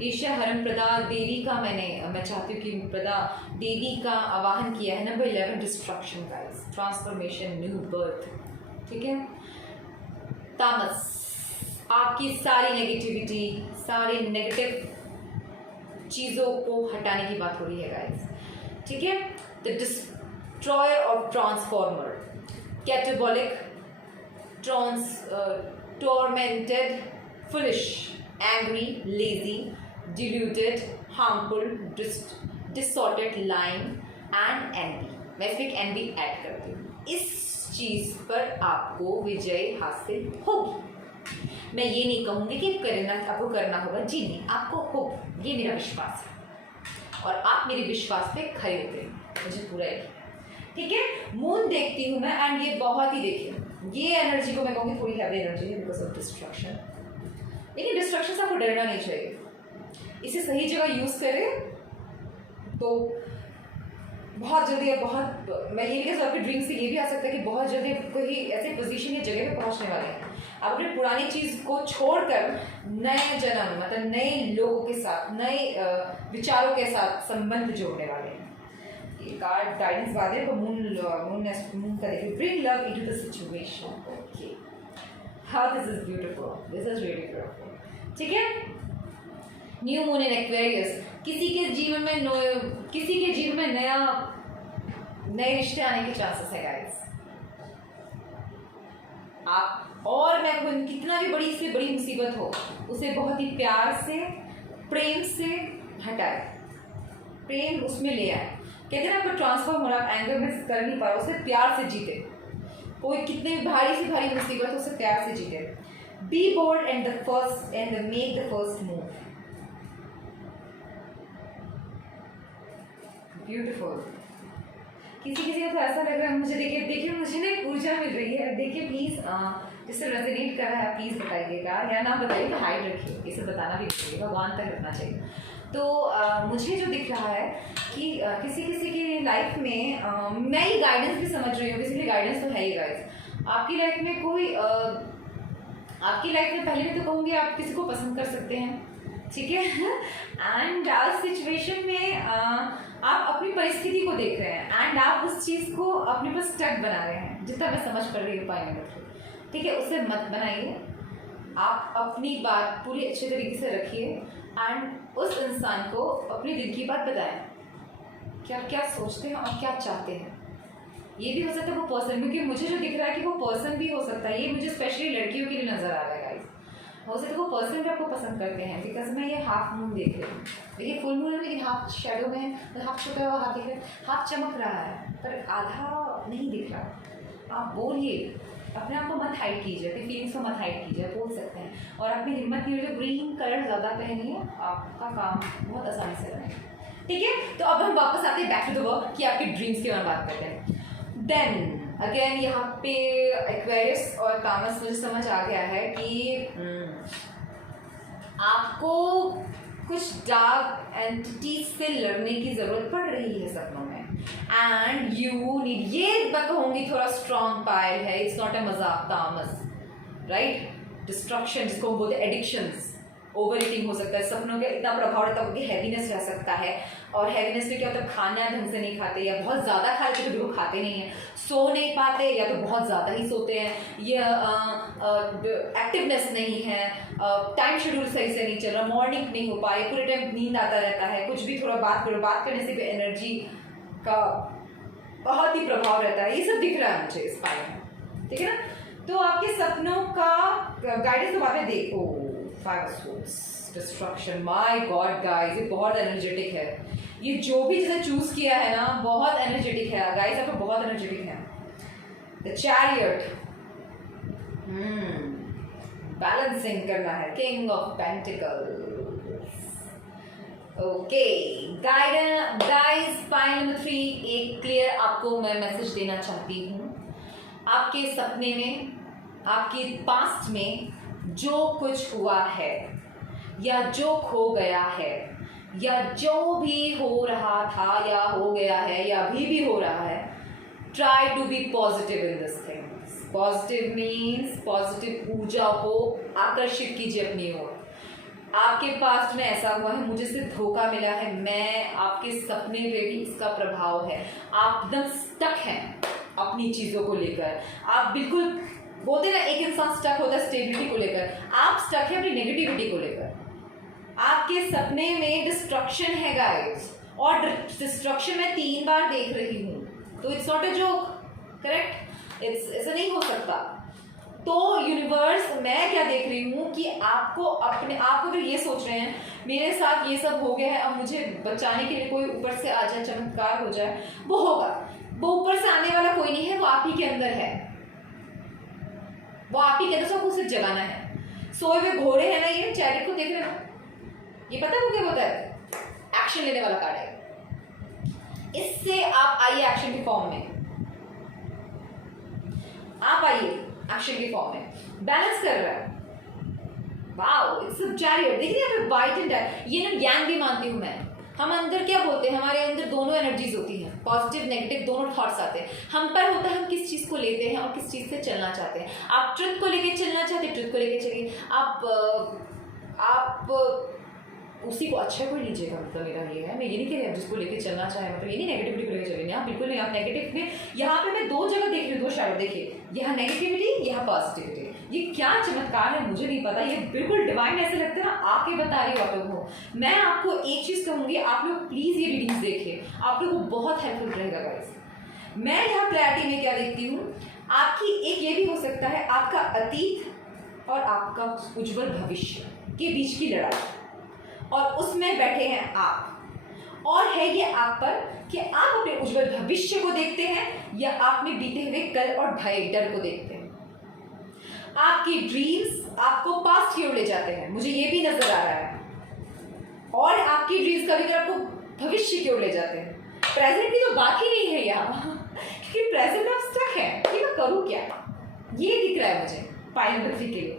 ईर्ष्या हरण प्रदा देवी का मैं चाहती हूँ कि प्रदा देवी का आवाहन किया है। Number 11 destruction guys, transformation, new birth. ठीक है, तामस, आपकी सारी नेगेटिविटी, सारी नेगेटिव चीज़ों को हटाने की बात हो रही है गाइस। ठीक है, the destroyer of transformer, catabolic, tormented, foolish, angry, lazy, deluded, harmful, distorted, lying and envy। मैं सिर्फ envy ऐड करती हूँ। इस चीज़ पर आपको विजय हासिल होगी। मैं ये नहीं कहूँगी कि आपको करना होगा, जी नहीं, आपको होगा, ये मेरा विश्वास है और आप मेरे विश्वास पे खड़े उतरेंगे, मुझे पूरा यकीन है। ठीक है, मून देखती हूँ मैं एंड ये बहुत ही, देखिए ये एनर्जी को मैं कहूँगी थोड़ी हैवी एनर्जी है बिकॉज ऑफ डिस्ट्रक्शन, लेकिन डिस्ट्रक्शन से आपको डरना नहीं चाहिए। इसे सही जगह यूज़ करें तो बहुत जल्दी है, बहुत, मैं ये नहीं, आपके ड्रीम से ये भी आ सकता है कि बहुत जल्दी कोई ऐसे पोजीशन या जगह पे पहुंचने वाले हैं। आप अपनी पुरानी चीज़ को छोड़कर नए जन्म, मतलब नए लोगों के साथ, नए विचारों के साथ संबंध जोड़ने वाले हैं। ये कार्ड गाइडेंस वाले को मून का देखिए, bring love into the situation. Okay, how this is beautiful, this is really beautiful. ठीक है, न्यू मून इन एक्वेरियस, किसी के जीवन में नए रिश्ते आने के चांसेस है गाइस। आप और मैं खुद कितना भी बड़ी से बड़ी मुसीबत हो उसे बहुत ही प्यार से, प्रेम से हटाए, प्रेम उसमें ले आए। कहते हैं ना, आपको ट्रांसफॉर्म हो रहा, आप एंगर में कर नहीं पा रहा, उसे प्यार से जीते। कोई कितने भारी से भारी मुसीबत हो उसे प्यार से जीते। Be bold and the first and make the first move. Beautiful. किसी को तो ऐसा लग रहा है, मुझे देखिए मुझे ना एक ऊर्जा मिल रही है। देखिए प्लीज़, जिससे रेजोनेट कर रहा है प्लीज़ बताइएगा, या ना बताइए तो हाइड रखिए, इसे बताना भी नहीं चाहिए, भगवान तक रखना चाहिए। तो मुझे जो दिख रहा है कि किसी की लाइफ में मैं ये गाइडेंस भी समझ रही हूँ, बेसिकली गाइडेंस तो है ही गाइस। आपकी लाइफ में कोई आपकी लाइफ में पहले भी तो कहूँगी आप किसी को पसंद कर सकते हैं, ठीक है, एंड आज सिचुएशन में आप अपनी परिस्थिति को देख रहे हैं एंड आप उस चीज़ को अपने पर स्टक बना रहे हैं, जितना मैं समझ पड़ रही हूँ पाएंगे मतलब, ठीक है, उसे मत बनाइए। आप अपनी बात पूरी अच्छे तरीके से रखिए एंड उस इंसान को अपनी दिल की बात बताएं, क्या क्या सोचते हैं और क्या चाहते हैं। ये भी हो सकता है वो पर्सन, क्योंकि मुझे जो दिख रहा है कि वो पर्सन भी हो सकता है, ये मुझे स्पेशली लड़कियों के लिए नजर आ रहा है गाइस। हो सकता है वो पर्सन भी आपको पसंद करते हैं, बिकॉज मैं ये हाफ मून देख रही हूँ। देखिए फुल मून है लेकिन हाफ शेडो में है, हाफ छुपा हुआ हाथ दिख रहा है, हाफ चमक रहा है पर आधा नहीं दिख रहा। आप बोलिए, अपने आप को मत हाइड कीजिए, अपनी फीलिंग्स को मत हाइड कीजिए, बोल सकते हैं। और अपनी हिम्मत नहीं हो, ग्रीन कलर ज़्यादा पहनिए, आपका काम बहुत आसानी से रहेगा, ठीक है। तो अब हम वापस आते हैं बैक टू द वर्क कि आपके ड्रीम्स के बारे में बात करते हैं। देन अगेन यहाँ पे एक्वेरियस और तामस मुझे समझ आ गया है कि आपको कुछ डार्क एंटिटीज से लड़ने की जरूरत पड़ रही है सपनों में, एंड यू नीड, ये मैं कहूँगी थोड़ा स्ट्रॉन्ग पायल है, इट्स नॉट अ मजाक तामस, राइट। डिस्ट्रक्शन जिसको हम बोलते हैं एडिक्शंस, ओवर ईटिंग हो सकता है, सपनों का इतना प्रभाव रहता है कि हैवीनेस रह सकता है। और हैवीनेस में क्या होता है, खाना ढंग से नहीं खाते या बहुत ज़्यादा खा लेते तो बिल्कुल खाते नहीं हैं, सो नहीं पाते या तो बहुत ज़्यादा ही सोते हैं, या एक्टिवनेस नहीं है, टाइम शेड्यूल सही से नहीं चल रहा, मॉर्निंग नहीं हो पा रही, पूरे टाइम नींद आता रहता है, कुछ भी थोड़ा बात करो, बात करने से भी एनर्जी का बहुत ही प्रभाव रहता है। ये सब दिख रहा है मुझे इस पाए में, ठीक है ना। तो आपके सपनों का गाइडेंस के बारे में देखो, 5 of Swords, destruction, my God guys, ये बहुत एनर्जेटिक है। ये जो भी जिसे चूज किया है ना बहुत एनर्जेटिक है गाइस, आप बहुत एनर्जेटिक है। द चैरियट, बैलेंसिंग करना है, king of pentacles, okay guys, point number 3, एक क्लियर आपको मैं मैसेज देना चाहती हूँ। आपके सपने में, आपके पास्ट में जो कुछ हुआ है या जो खो गया है या जो भी हो रहा था या हो गया है या अभी भी हो रहा है, try to be positive in this things. Positive means positive ऊर्जा को आकर्षित कीजिए अपनी ओर। आपके पास्ट में ऐसा हुआ है, मुझे सिर्फ धोखा मिला है, मैं आपके सपने पे भी इसका प्रभाव है। आप एकदम स्टक हैं अपनी चीज़ों को लेकर। आप बिल्कुल बोलते ना, एक इंसान स्टक होता है स्टेबिलिटी को लेकर, आप स्टक है अपनी नेगेटिविटी को लेकर। आपके सपने में डिस्ट्रक्शन है गाइस, और डिस्ट्रक्शन मैं 3 बार देख रही हूँ, तो it's not a joke, correct? ऐसा नहीं हो सकता। तो यूनिवर्स, मैं क्या देख रही हूँ कि आपको अपने आप को अगर ये सोच रहे हैं मेरे साथ ये सब हो गया है, अब मुझे बचाने के लिए कोई ऊपर से आ जाए, चमत्कार हो जाए, वो होगा। वो ऊपर से आने वाला कोई नहीं है, वो आप ही के अंदर है, वो आप ही के अंदर, सबको सिर्फ जगाना है। सोए हुए घोड़े हैं ना, ये चैरिट को देख रहे हो, ये पता है वो क्या होता है? एक्शन लेने वाला कार्ड है। इससे आप आइए एक्शन के फॉर्म में, आप आइए एक्शन के फॉर्म में, बैलेंस कर रहा है। Wow, it's a chariot. देखिए यहाँ पे वाइट एंड डार्क, ये ना ज्ञान भी मानती हूँ मैं। हम अंदर क्या बोलते हैं, हमारे अंदर दोनों एनर्जीज होती हैं, पॉजिटिव नेगेटिव दोनों थॉट्स आते हैं। हम पर होता है हम किस चीज़ को लेते हैं और किस चीज़ से चलना चाहते हैं। आप ट्रुथ को लेके चलना चाहते हैं, ट्रुथ को लेके चलिए। आप उसी को अच्छा को लीजिएगा, मतलब मेरा ये है। मैं ये नहीं कह रही आप जिसको लेके चलना चाहे, मतलब ये नहीं नेगेटिविटी को लेकर चलिए, आप बिल्कुल नहीं। आप नेगेटिव में, यहाँ पे मैं 2 जगह देख रही हूँ, 2 शैडो। देखिए, यहाँ नेगेटिविटी, यहाँ पॉजिटिविटी। ये क्या चमत्कार है मुझे नहीं पता, ये बिल्कुल डिवाइन ऐसे लगता है ना, आके बता रही हो आप लोगों को। मैं आपको एक चीज़ कहूँगी, आप लोग प्लीज़ ये रीडिंग्स देखिए, आप लोगों को बहुत हेल्पफुल रहेगा गाइस। मैं यहाँ क्लैरिटी में क्या देखती हूँ, आपकी एक ये भी हो सकता है, आपका अतीत और आपका उज्जवल भविष्य के बीच की लड़ाई, और उसमें बैठे हैं आप। और है ये आप पर कि आप अपने उज्जवल भविष्य को देखते हैं या आपने बीते हुए कल और भय डर को देखते हैं। आपकी ड्रीम्स आपको पास्ट की ओर ले जाते हैं, मुझे ये भी नजर आ रहा है, और आपकी ड्रीम्स कभी कभी आपको भविष्य की ओर ले जाते हैं। प्रेजेंट की तो बात ही नहीं है यहाँ, क्योंकि प्रेजेंट आप स्टक है कि मैं करूँ क्या, ये दिख रहा है मुझे फाइल नंबर 3 के लिए।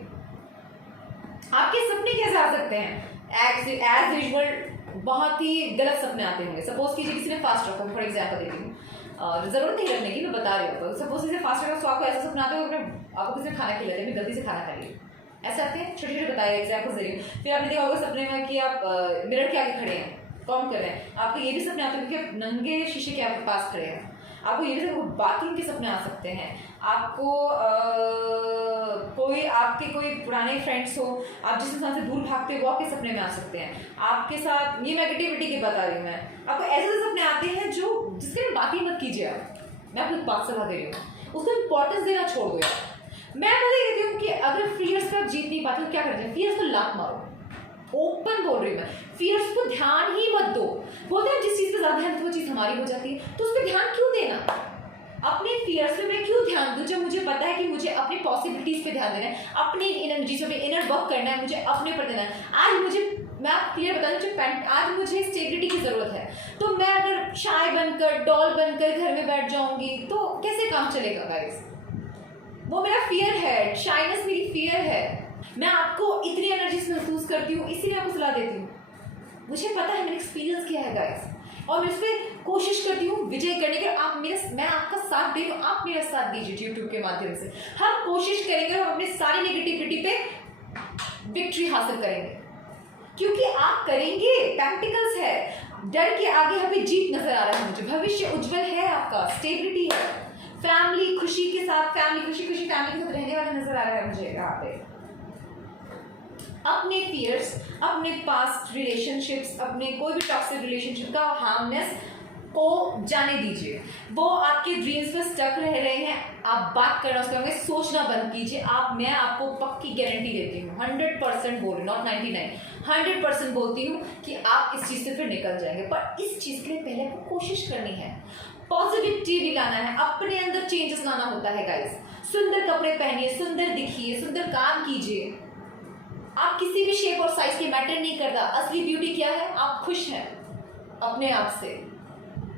आपके सपने कैसे आ सकते हैं? एज यूजुअल बहुत ही गलत सपने आते होंगे। सपोज कीजिए किसी ने फास्ट रखा, फॉर एग्जाम्पल देती हूँ, जरूरत नहीं रखने की, मैं बता रही हूँ। सपोज किसी ने फास्ट रखा, तो आपको ऐसा सपना आता है आपको किसी ने खाना खिला दिया, गलती से खाना खा लिया, ऐसे आते हैं। छोटे छोटे बताइए एग्जाम्पल दे रही हूँ। फिर आपने देखा होगा सपने में कि आप मिरर के आगे खड़े हैं, कॉम कर रहे हैं, आपको ये भी सपने आते हैं कि आप नंगे शीशे के आपके पास खड़े हैं। आपको ये भी बाथरूम के सपने आ सकते हैं। आपको कोई पुराने फ्रेंड्स हो, आप जिस इंसान से दूर भागते हो, वो आपके सपने में आ सकते हैं। आपके साथ ये नेगेटिविटी की बता रही हूँ मैं, आपको ऐसे सपने आते हैं जिसके बात ही मत कीजिए आप। मैं आपको बात सलाह दे रही हूँ, उसको इंपॉर्टेंस देना छोड़ दो यार। मैं बता कहती हूँ कि अगर फियर्स पे आप जीत नहीं पाते तो क्या करते हैं, फियर्स को लात मारो। ओपन बोल रही हूँ मैं, फियर्स को ध्यान ही मत दो। बोलते हैं जिस चीज़ पे ज़्यादा ध्यान, वो चीज़ हमारी हो जाती है, तो उस पर ध्यान क्यों देना? अपने फियर्स पे मैं क्यों ध्यान दूँ, जब मुझे पता है कि मुझे अपनी पॉसिबिलिटीज़ पे ध्यान देना है, अपनी एनर्जीज़ पे इनर वर्क करना है, मुझे अपने पर देना है। मैं आपको क्लियर बता दूँ, आज मुझे स्टेबिलिटी की ज़रूरत है, तो मैं अगर शाय बनकर, डॉल बनकर घर में बैठ जाऊँगी तो कैसे काम चलेगा गाइस? वो मेरा फियर है, शाइनेस मेरी फियर है। मैं आपको इतनी एनर्जी महसूस करती हूँ, इसीलिए आपको सलाह देती हूँ। मुझे पता है, मैंने एक्सपीरियंस किया है गाइस, और मैं इस पर कोशिश करती हूँ विजय करने की। मैं आपका साथ दे रही हूँ, आप मेरा साथ दीजिए यूट्यूब के माध्यम से। हम कोशिश करेंगे, हम अपने सारी नेगेटिविटी पे विक्ट्री हासिल करेंगे, क्योंकि आप करेंगे। प्रैक्टिकल्स है, डर के आगे हमें जीत नजर आ रहा है मुझे। भविष्य उज्जवल है आपका, स्टेबिलिटी है, फैमिली खुशी के साथ, फैमिली खुशी फैमिली के साथ रहने वाला नजर आ रहा है मुझे यहाँ पे। अपने फियर्स, अपने पास्ट रिलेशनशिप्स, अपने कोई भी टॉक्सिक रिलेशनशिप का हार्मनेस को जाने दीजिए। वो आपके ड्रीम्स में स्टक रह रहे हैं, आप बात करना उसके बारे में सोचना बंद कीजिए। मैं आपको पक्की गारंटी देती हूँ, 100% बोल रही, नॉट 99, 100% बोलती हूँ कि आप इस चीज़ से फिर निकल जाएंगे। पर इस चीज़ के लिए पहले आपको कोशिश करनी है, पॉजिटिविटी लाना है, अपने अंदर चेंजेस लाना होता है गाइस। सुंदर कपड़े पहनिए, सुंदर दिखिए, सुंदर काम कीजिए, आप किसी भी शेप और साइज के मैटर नहीं करता। असली ब्यूटी क्या है? आप खुश हैं अपने आप से,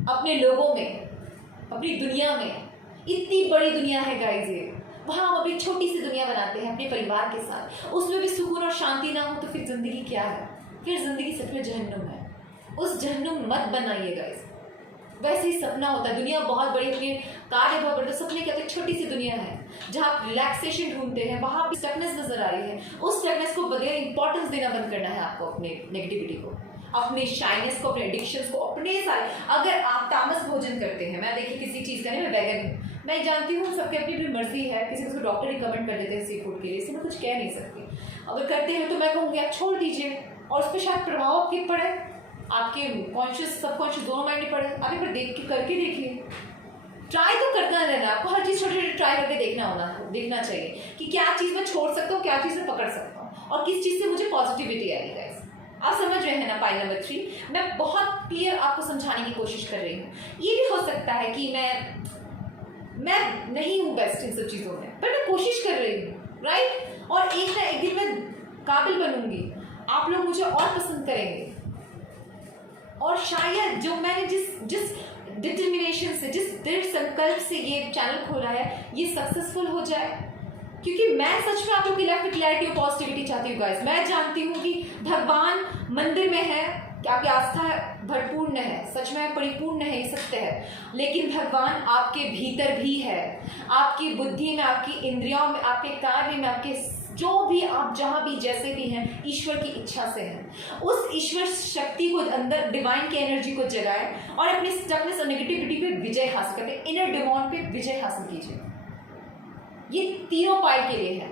अपने लोगों में, अपनी दुनिया में। इतनी बड़ी दुनिया है गाइस ये, वहाँ हम अपनी छोटी सी दुनिया बनाते हैं अपने परिवार के साथ, उसमें भी सुकून और शांति ना हो तो फिर जिंदगी क्या है? फिर जिंदगी सच में जहन्नुम है। उस जहन्नुम मत बनाइए गाइस। वैसे ही सपना होता है, दुनिया बहुत बड़ी होती है, कार्य बहुत बड़े, सपने क्या होते हैं? छोटी सी दुनिया है जहाँ आप रिलैक्सेशन ढूंढते हैं, वहाँ भी स्टकनेस नजर आ रही है। उस स्टकनेस को बगैर इंपॉर्टेंस देना बंद करना है आपको, अपने नेगेटिविटी को, अपने शाइनेस को, अपने एडिक्शंस को, अपने सारे। अगर आप तामस भोजन करते हैं, मैं देखिए किसी चीज़ का नहीं, मैं वैगन हूँ, मैं जानती हूँ सबकी अपनी अपनी मर्जी है, किसी को डॉक्टर रिकमेंड कर देते हैं सी फूड के लिए, इसे मैं कुछ कह नहीं सकती। अगर करते हैं तो मैं कहूँगी आप छोड़ दीजिए, और उस पर शायद प्रभाव आपके पड़े, आपके कॉन्शियस सबकॉन्शियस दोनों माइंड में पड़े। आप एक बार देख के करके देखिए, ट्राई तो करना रहना, आपको हर चीज़ छोटे छोटे ट्राई करके देखना चाहिए कि क्या चीज़ मैं छोड़ सकता हूँ, क्या चीज़ मैं पकड़ सकता हूँ, और किस चीज़ से मुझे पॉजिटिविटी आएगी गाइस। आप समझ रहे हैं ना? पॉइंट नंबर 3 मैं बहुत क्लियर आपको समझाने की कोशिश कर रही हूँ। ये भी हो सकता है कि मैं नहीं हूँ बेस्ट इन सब चीज़ों में, पर मैं कोशिश कर रही हूँ, राइट? और एक ना एक दिन मैं काबिल बनूंगी, आप लोग मुझे और पसंद करेंगे, और शायद जो मैंने जिस डिटर्मिनेशन से, जिस दृढ़ संकल्प से ये चैनल खोला है, ये सक्सेसफुल हो जाए। क्योंकि मैं सच में आप लोगों की लाइफ में क्लैरिटी और पॉजिटिविटी चाहती हूँ गाइस। मैं जानती हूँ कि भगवान मंदिर में है, कि आपकी आस्था भरपूर्ण है, सच में परिपूर्ण है, ये सत्य है, लेकिन भगवान आपके भीतर भी है, आपकी बुद्धि में, आपकी इंद्रियों में, आपके कार्य में, आपके जो भी आप जहाँ भी जैसे भी हैं, ईश्वर की इच्छा से हैं। उस ईश्वर शक्ति को अंदर, डिवाइन की एनर्जी को जगाएं और अपनी स्टकनेस और नेगेटिविटी पे विजय हासिल करके, इनर डिमॉन पे विजय हासिल कीजिए। ये तीनों पॉइंट के लिए है,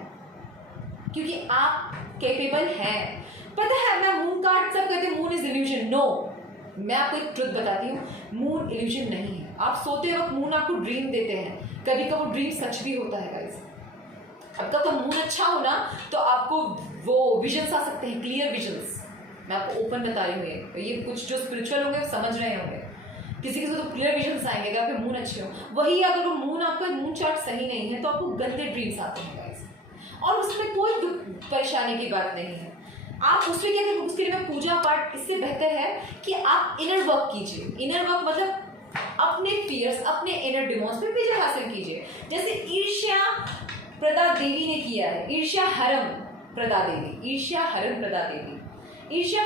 क्योंकि आप कैपेबल हैं। पता है, मैं मून कार्ड सब कहते हैं मून इज इल्यूजन, नो, मैं आपको एक ट्रुथ बताती हूँ, मून इल्यूजन नहीं है। आप सोते वक्त मून आपको ड्रीम देते हैं, कभी कभी वो ड्रीम सच भी होता है गाइस। अब तक तो मून अच्छा हो ना तो आपको वो विजन्स आ सकते हैं, क्लियर विजन्स। मैं आपको ओपन बता रही हूँ, ये कुछ जो स्पिरिचुअल होंगे समझ रहे होंगे, किसी किसी को तो क्लियर विजन्स आएंगे अगर आपके मून अच्छे हो। वही अगर वो मून, आपका मून चार्ट सही नहीं है तो आपको गंदे ड्रीम्स आते हैं गाइस, और उसमें कोई दुख परेशानी की बात नहीं है। आप उसमें क्या करें, उसके लिए पूजा पाठ, इससे बेहतर है कि आप इनर वर्क कीजिए। इनर वर्क मतलब अपने फियर्स, अपने इनर डिमॉन्स पे विजय हासिल कीजिए। जैसे ईर्ष्या प्रदा देवी ने किया है, ईर्ष्या हरम प्रदा देवी, ईर्ष्या हरम प्रदा देवी, ईर्ष्या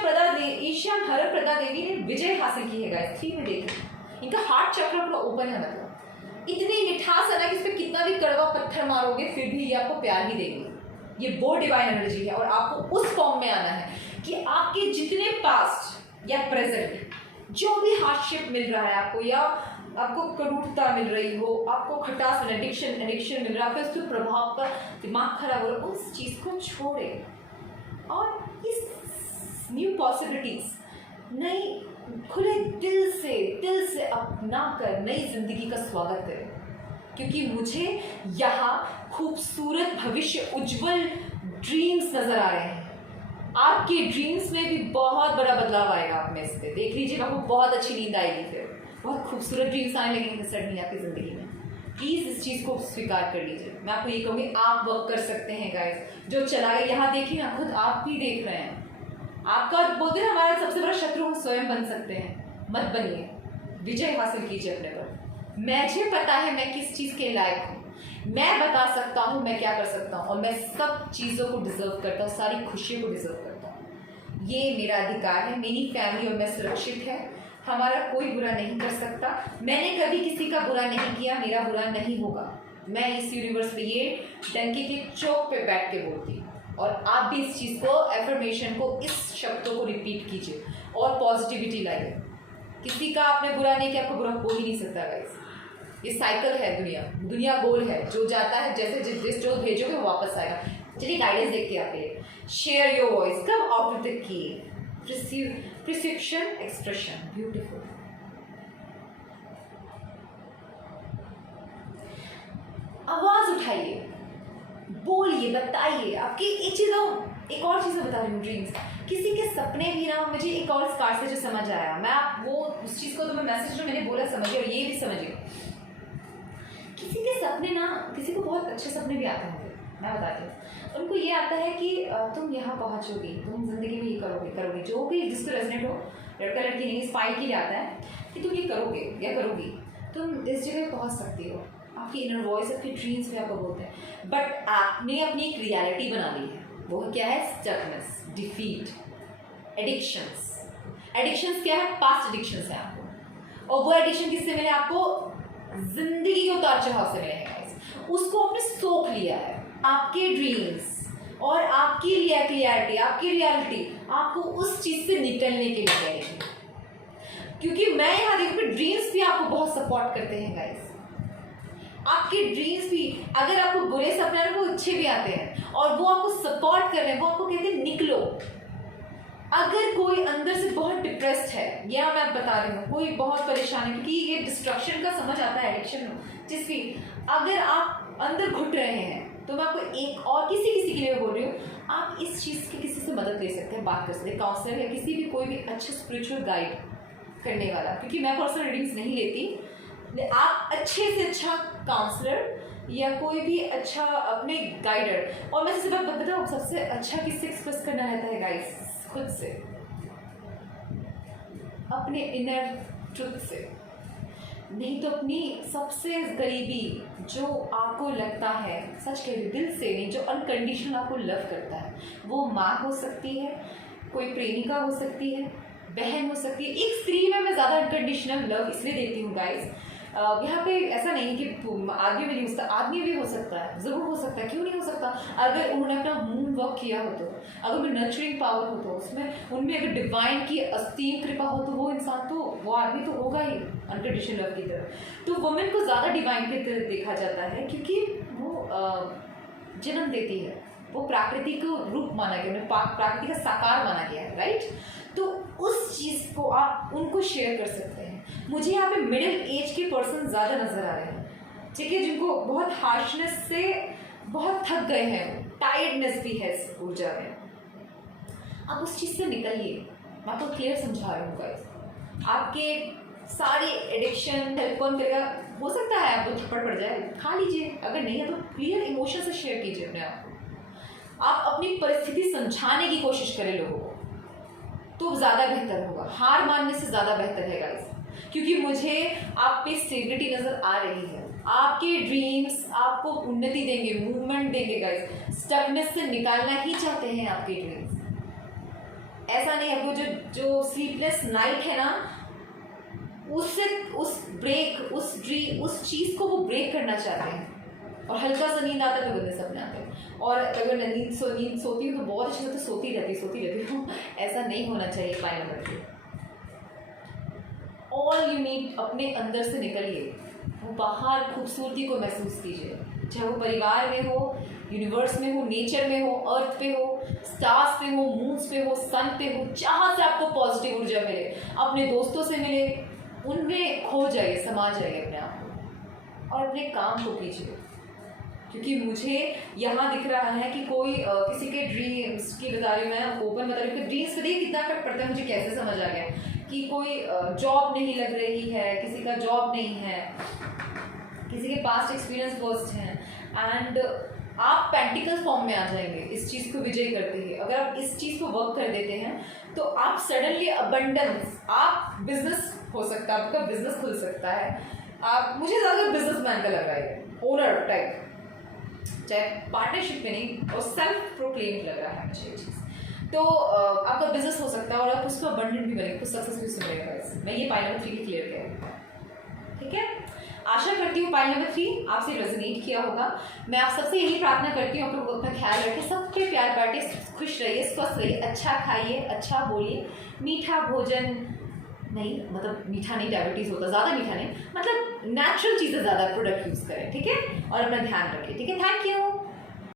हरम प्रदा देवी ने विजय हासिल की है गाइस। 3 में देखें, इनका हार्ट चक्र पूरा ओपन है, मतलब इतनी मिठास है ना कि इस पर कितना भी कड़वा पत्थर मारोगे फिर भी ये आपको प्यार ही देगी। ये वो डिवाइन एनर्जी है, और आपको उस फॉर्म में आना है कि आपके जितने पास्ट या प्रेजेंट जो भी हार्डशिप मिल रहा है आपको, या आपको करूरता मिल रही हो, आपको खटास, एडिक्शन मिल रहा है, फिर उसके प्रभाव का दिमाग खराब हो रहा है, उस चीज़ को छोड़े और इस न्यू पॉसिबिलिटीज, नई खुले दिल से अपना कर नई जिंदगी का स्वागत करें। क्योंकि मुझे यहाँ खूबसूरत भविष्य, उज्जवल ड्रीम्स नजर आ रहे हैं। आपके ड्रीम्स में भी बहुत बड़ा बदलाव आएगा। आप में इस पे देख लीजिएगा, आपको बहुत अच्छी नींद आएगी, फिर बहुत खूबसूरत ड्रीम्स आने लगेंगे सडनली आपकी जिंदगी में। प्लीज इस चीज को स्वीकार कर लीजिए। मैं आपको ये कहूँगी, आप वर्क कर सकते हैं गाइस। जो चलाए, यहाँ देखिए ना, खुद आप भी देख रहे हैं। आपका बोलते हैं हमारा सबसे बड़ा शत्रु हम स्वयं बन सकते हैं। मत बनिए, विजय हासिल कीजिए अपने पर। मुझे पता है मैं किस चीज़ के लायक हूँ, मैं बता सकता हूँ मैं क्या कर सकता हूँ, और मैं सब चीज़ों को डिजर्व करता हूँ, सारी खुशियों को डिजर्व करता हूँ। ये मेरा अधिकार है, मेरी फैमिली और मैं सुरक्षित है, हमारा कोई बुरा नहीं कर सकता। मैंने कभी किसी का बुरा नहीं किया, मेरा बुरा नहीं होगा। मैं इस यूनिवर्स में ये डंके के चौक पे बैठ के बोलती हूँ, और आप भी इस चीज़ को, एफर्मेशन को, इस शब्दों को रिपीट कीजिए और पॉजिटिविटी लाइए। किसी का आपने बुरा नहीं किया, आपको बुरा हो ही नहीं सकता गाइस। ये साइकिल है, दुनिया गोल है, जो जाता है, जैसे जिस जो भेजोगे वो वापस आएगा। चलिए गाइडेंस देखते हैं आपके। Share your voice, come out of the key, prescription expression, beautiful. आवाज उठाइए, बोलिए, बताइए आपकी एक और चीज़ बता रही हूँ, ड्रीम्स। किसी के सपने भी ना, मुझे एक और स्कार से जो समझ आया, मैं आप वो उस चीज़ को तो मैं मैसेज जो मैंने बोला समझिए, और ये भी समझिए। किसी के सपने ना, किसी को बहुत अच्छे सपने भी आते हैं, मैं बताती हूँ। उनको ये आता है कि तुम यहाँ पहुँचोगी, तुम ज़िंदगी में ये करोगे, जो भी जिसको रेजोनेट हो, लड़का लड़की नहीं, स्पाइल के लिए आता है कि तुम ये करोगे या करोगी, तुम इस जगह पहुँच सकती हो। आपकी इनर वॉइस, आपके ड्रीम्स भी आपको बोलते हैं, बट आपने अपनी एक रियलिटी बना ली है। वो क्या है? स्टकनेस, डिफीट, एडिक्शंस क्या है? पास्ट एडिक्शंस है आपको, और वो एडिक्शन किससे मिले आपको? जिंदगी के उतार चढ़ाव से मिले हैं। उसको आपने सोख लिया है। आपके ड्रीम्स और आपकी क्लियरिटी, आपकी रियलिटी आपको उस चीज से निकलने के लिए कहेगी, क्योंकि मैं यहाँ देखूँ ड्रीम्स भी आपको बहुत सपोर्ट करते हैं गाइस। आपके ड्रीम्स भी, अगर आपको बुरे सपने हैं वो अच्छे भी आते हैं और वो आपको सपोर्ट कर रहे हैं, वो आपको कहते हैं निकलो। अगर कोई अंदर से बहुत डिप्रेस्ड है, या मैं बता रही हूँ कोई बहुत परेशान है, क्योंकि ये डिस्ट्रक्शन का समझ आता है एडिक्शन जिसकी, अगर आप अंदर घुट रहे हैं तो मैं आपको एक और किसी के लिए बोल रही हूँ, आप इस चीज़ की किसी से मदद ले सकते हैं, बात कर सकते हैं, काउंसलर या किसी भी कोई भी अच्छा स्पिरिचुअल गाइड करने वाला, क्योंकि मैं पर्सनल रीडिंग्स नहीं लेती। आप अच्छे से अच्छा काउंसलर या कोई भी अच्छा अपने गाइडर, और मैं सबसे बात बताऊँ, सबसे अच्छा किससे एक्सप्रेस करना रहता है गाइस? खुद से, अपने इनर ट्रुथ से, नहीं तो अपनी सबसे करीबी जो आपको लगता है, सच कह रही दिल से नहीं, जो अनकंडीशनल आपको लव करता है, वो माँ हो सकती है, कोई प्रेमिका हो सकती है, बहन हो सकती है। एक स्त्री में मैं ज़्यादा अनकंडीशनल लव इसलिए देती हूँ गाइस, यहाँ पे ऐसा नहीं कि आदमी भी नहीं हो सकता, आदमी भी हो सकता है, ज़रूर हो सकता है, क्यों नहीं हो सकता? अगर उन्होंने अपना मून वर्क किया हो तो, अगर उनमें नर्चरिंग पावर हो तो, उसमें उनमें अगर डिवाइन की असीम कृपा हो तो वो इंसान तो, वो आदमी तो होगा ही अनकंडीशनल लव की तरफ। तो वुमेन को ज़्यादा डिवाइन की तरफ देखा जाता है, क्योंकि वो जन्म देती है, वो प्रकृति को रूप माना गया, उन्हें प्रकृति का साकार माना गया है, राइट? तो उस चीज़ को आप उनको शेयर कर सकते हैं। मुझे यहाँ पे मिडिल एज के पर्सन ज़्यादा नज़र आ रहे हैं, ठीक है, जिनको बहुत हार्शनेस से बहुत थक गए हैं, टायर्डनेस भी है इस ऊर्जा में। आप उस चीज़ से निकलिए, मैं आपको क्लियर समझा रही हूँ गाइस। आपके सारी एडिक्शन हेल्प कौन करेगा? हो सकता है आपको थप्पड़ पड़ जाए, खा लीजिए, अगर नहीं है तो क्लियर इमोशन से शेयर कीजिए अपने आप को। आप अपनी परिस्थिति समझाने की कोशिश करें लोगों को, तो ज़्यादा बेहतर होगा। हार मानने से ज़्यादा बेहतर है गाइस, क्योंकि मुझे आप पे स्टेबिलिटी नज़र आ रही है। आपके ड्रीम्स आपको उन्नति देंगे, मूवमेंट देंगे गाइस। स्टकनेस से निकालना ही चाहते हैं आपके ड्रीम्स। ऐसा नहीं है, वो जो स्लीपलेस नाइट है ना, उससे उस चीज़ को वो ब्रेक करना चाहते हैं, और हल्का सा नींद आता है तो गंदे सपने आते हैं, और अगर नींद सोती हूँ तो बहुत अच्छे से तो सोती रहती हूँ। ऐसा नहीं होना चाहिए। Pile number 3, all you need, अपने अंदर से निकलिए, वो बाहर खूबसूरती को महसूस कीजिए, चाहे वो परिवार में हो, यूनिवर्स में हो, नेचर में हो, अर्थ पे हो, स्टार्स पे हो, मून्स पे हो, सन पे हो, जहाँ से आपको पॉजिटिव ऊर्जा मिले, अपने दोस्तों से मिले, उनमें खो जाइए, समा जाइए अपने आप को, और अपने काम को कीजिए। क्योंकि मुझे यहाँ दिख रहा है कि कोई किसी के ड्रीम्स की बता रही हूँ, मैं ओपन बता रही हूँ, ड्रीम्स पे देखिए कितना इफेक्ट पड़ता है। मुझे कैसे समझ आ गया कि कोई जॉब नहीं लग रही है, किसी का जॉब नहीं है, किसी के पास्ट एक्सपीरियंस वर्स्ट हैं, एंड आप पेंटिकल फॉर्म में आ जाएंगे इस चीज़ को विजय करते ही। अगर आप इस चीज़ को वर्क कर देते हैं तो आप सडनली अबंडेंस, आप बिजनेस हो सकता है, आपका बिजनेस खुल सकता है। आप, मुझे ज़्यादा बिजनेसमैन का लग रहा है, ओनर टाइप, चाहे पार्टनरशिप में नहीं, और सेल्फ प्रोक्लेम लग रहा है मुझे ये चीज़। तो आपका बिजनेस हो सकता है और आप उसको अबंडेंट भी बनेंगे, कुछ सक्सेस भी सुनेगा। मैं ये पाइल नंबर 3 की क्लियर किया, ठीक है। आशा करती हूँ पाइल नंबर 3 आपसे रेजोनेट किया होगा। मैं आप सबसे यही प्रार्थना करती हूँ, आप लोग अपना ख्याल रखें, सबके प्यार बांटे, खुश रहिए, स्वस्थ रहिए, अच्छा खाइए, अच्छा बोलिए, मीठा भोजन नहीं, मतलब मीठा नहीं, डायबिटीज़ होता, ज़्यादा मीठा नहीं, मतलब नेचुरल चीज़ें ज़्यादा प्रोडक्ट यूज़ करें, ठीक है, और अपना ध्यान रखें, ठीक है। Thank you.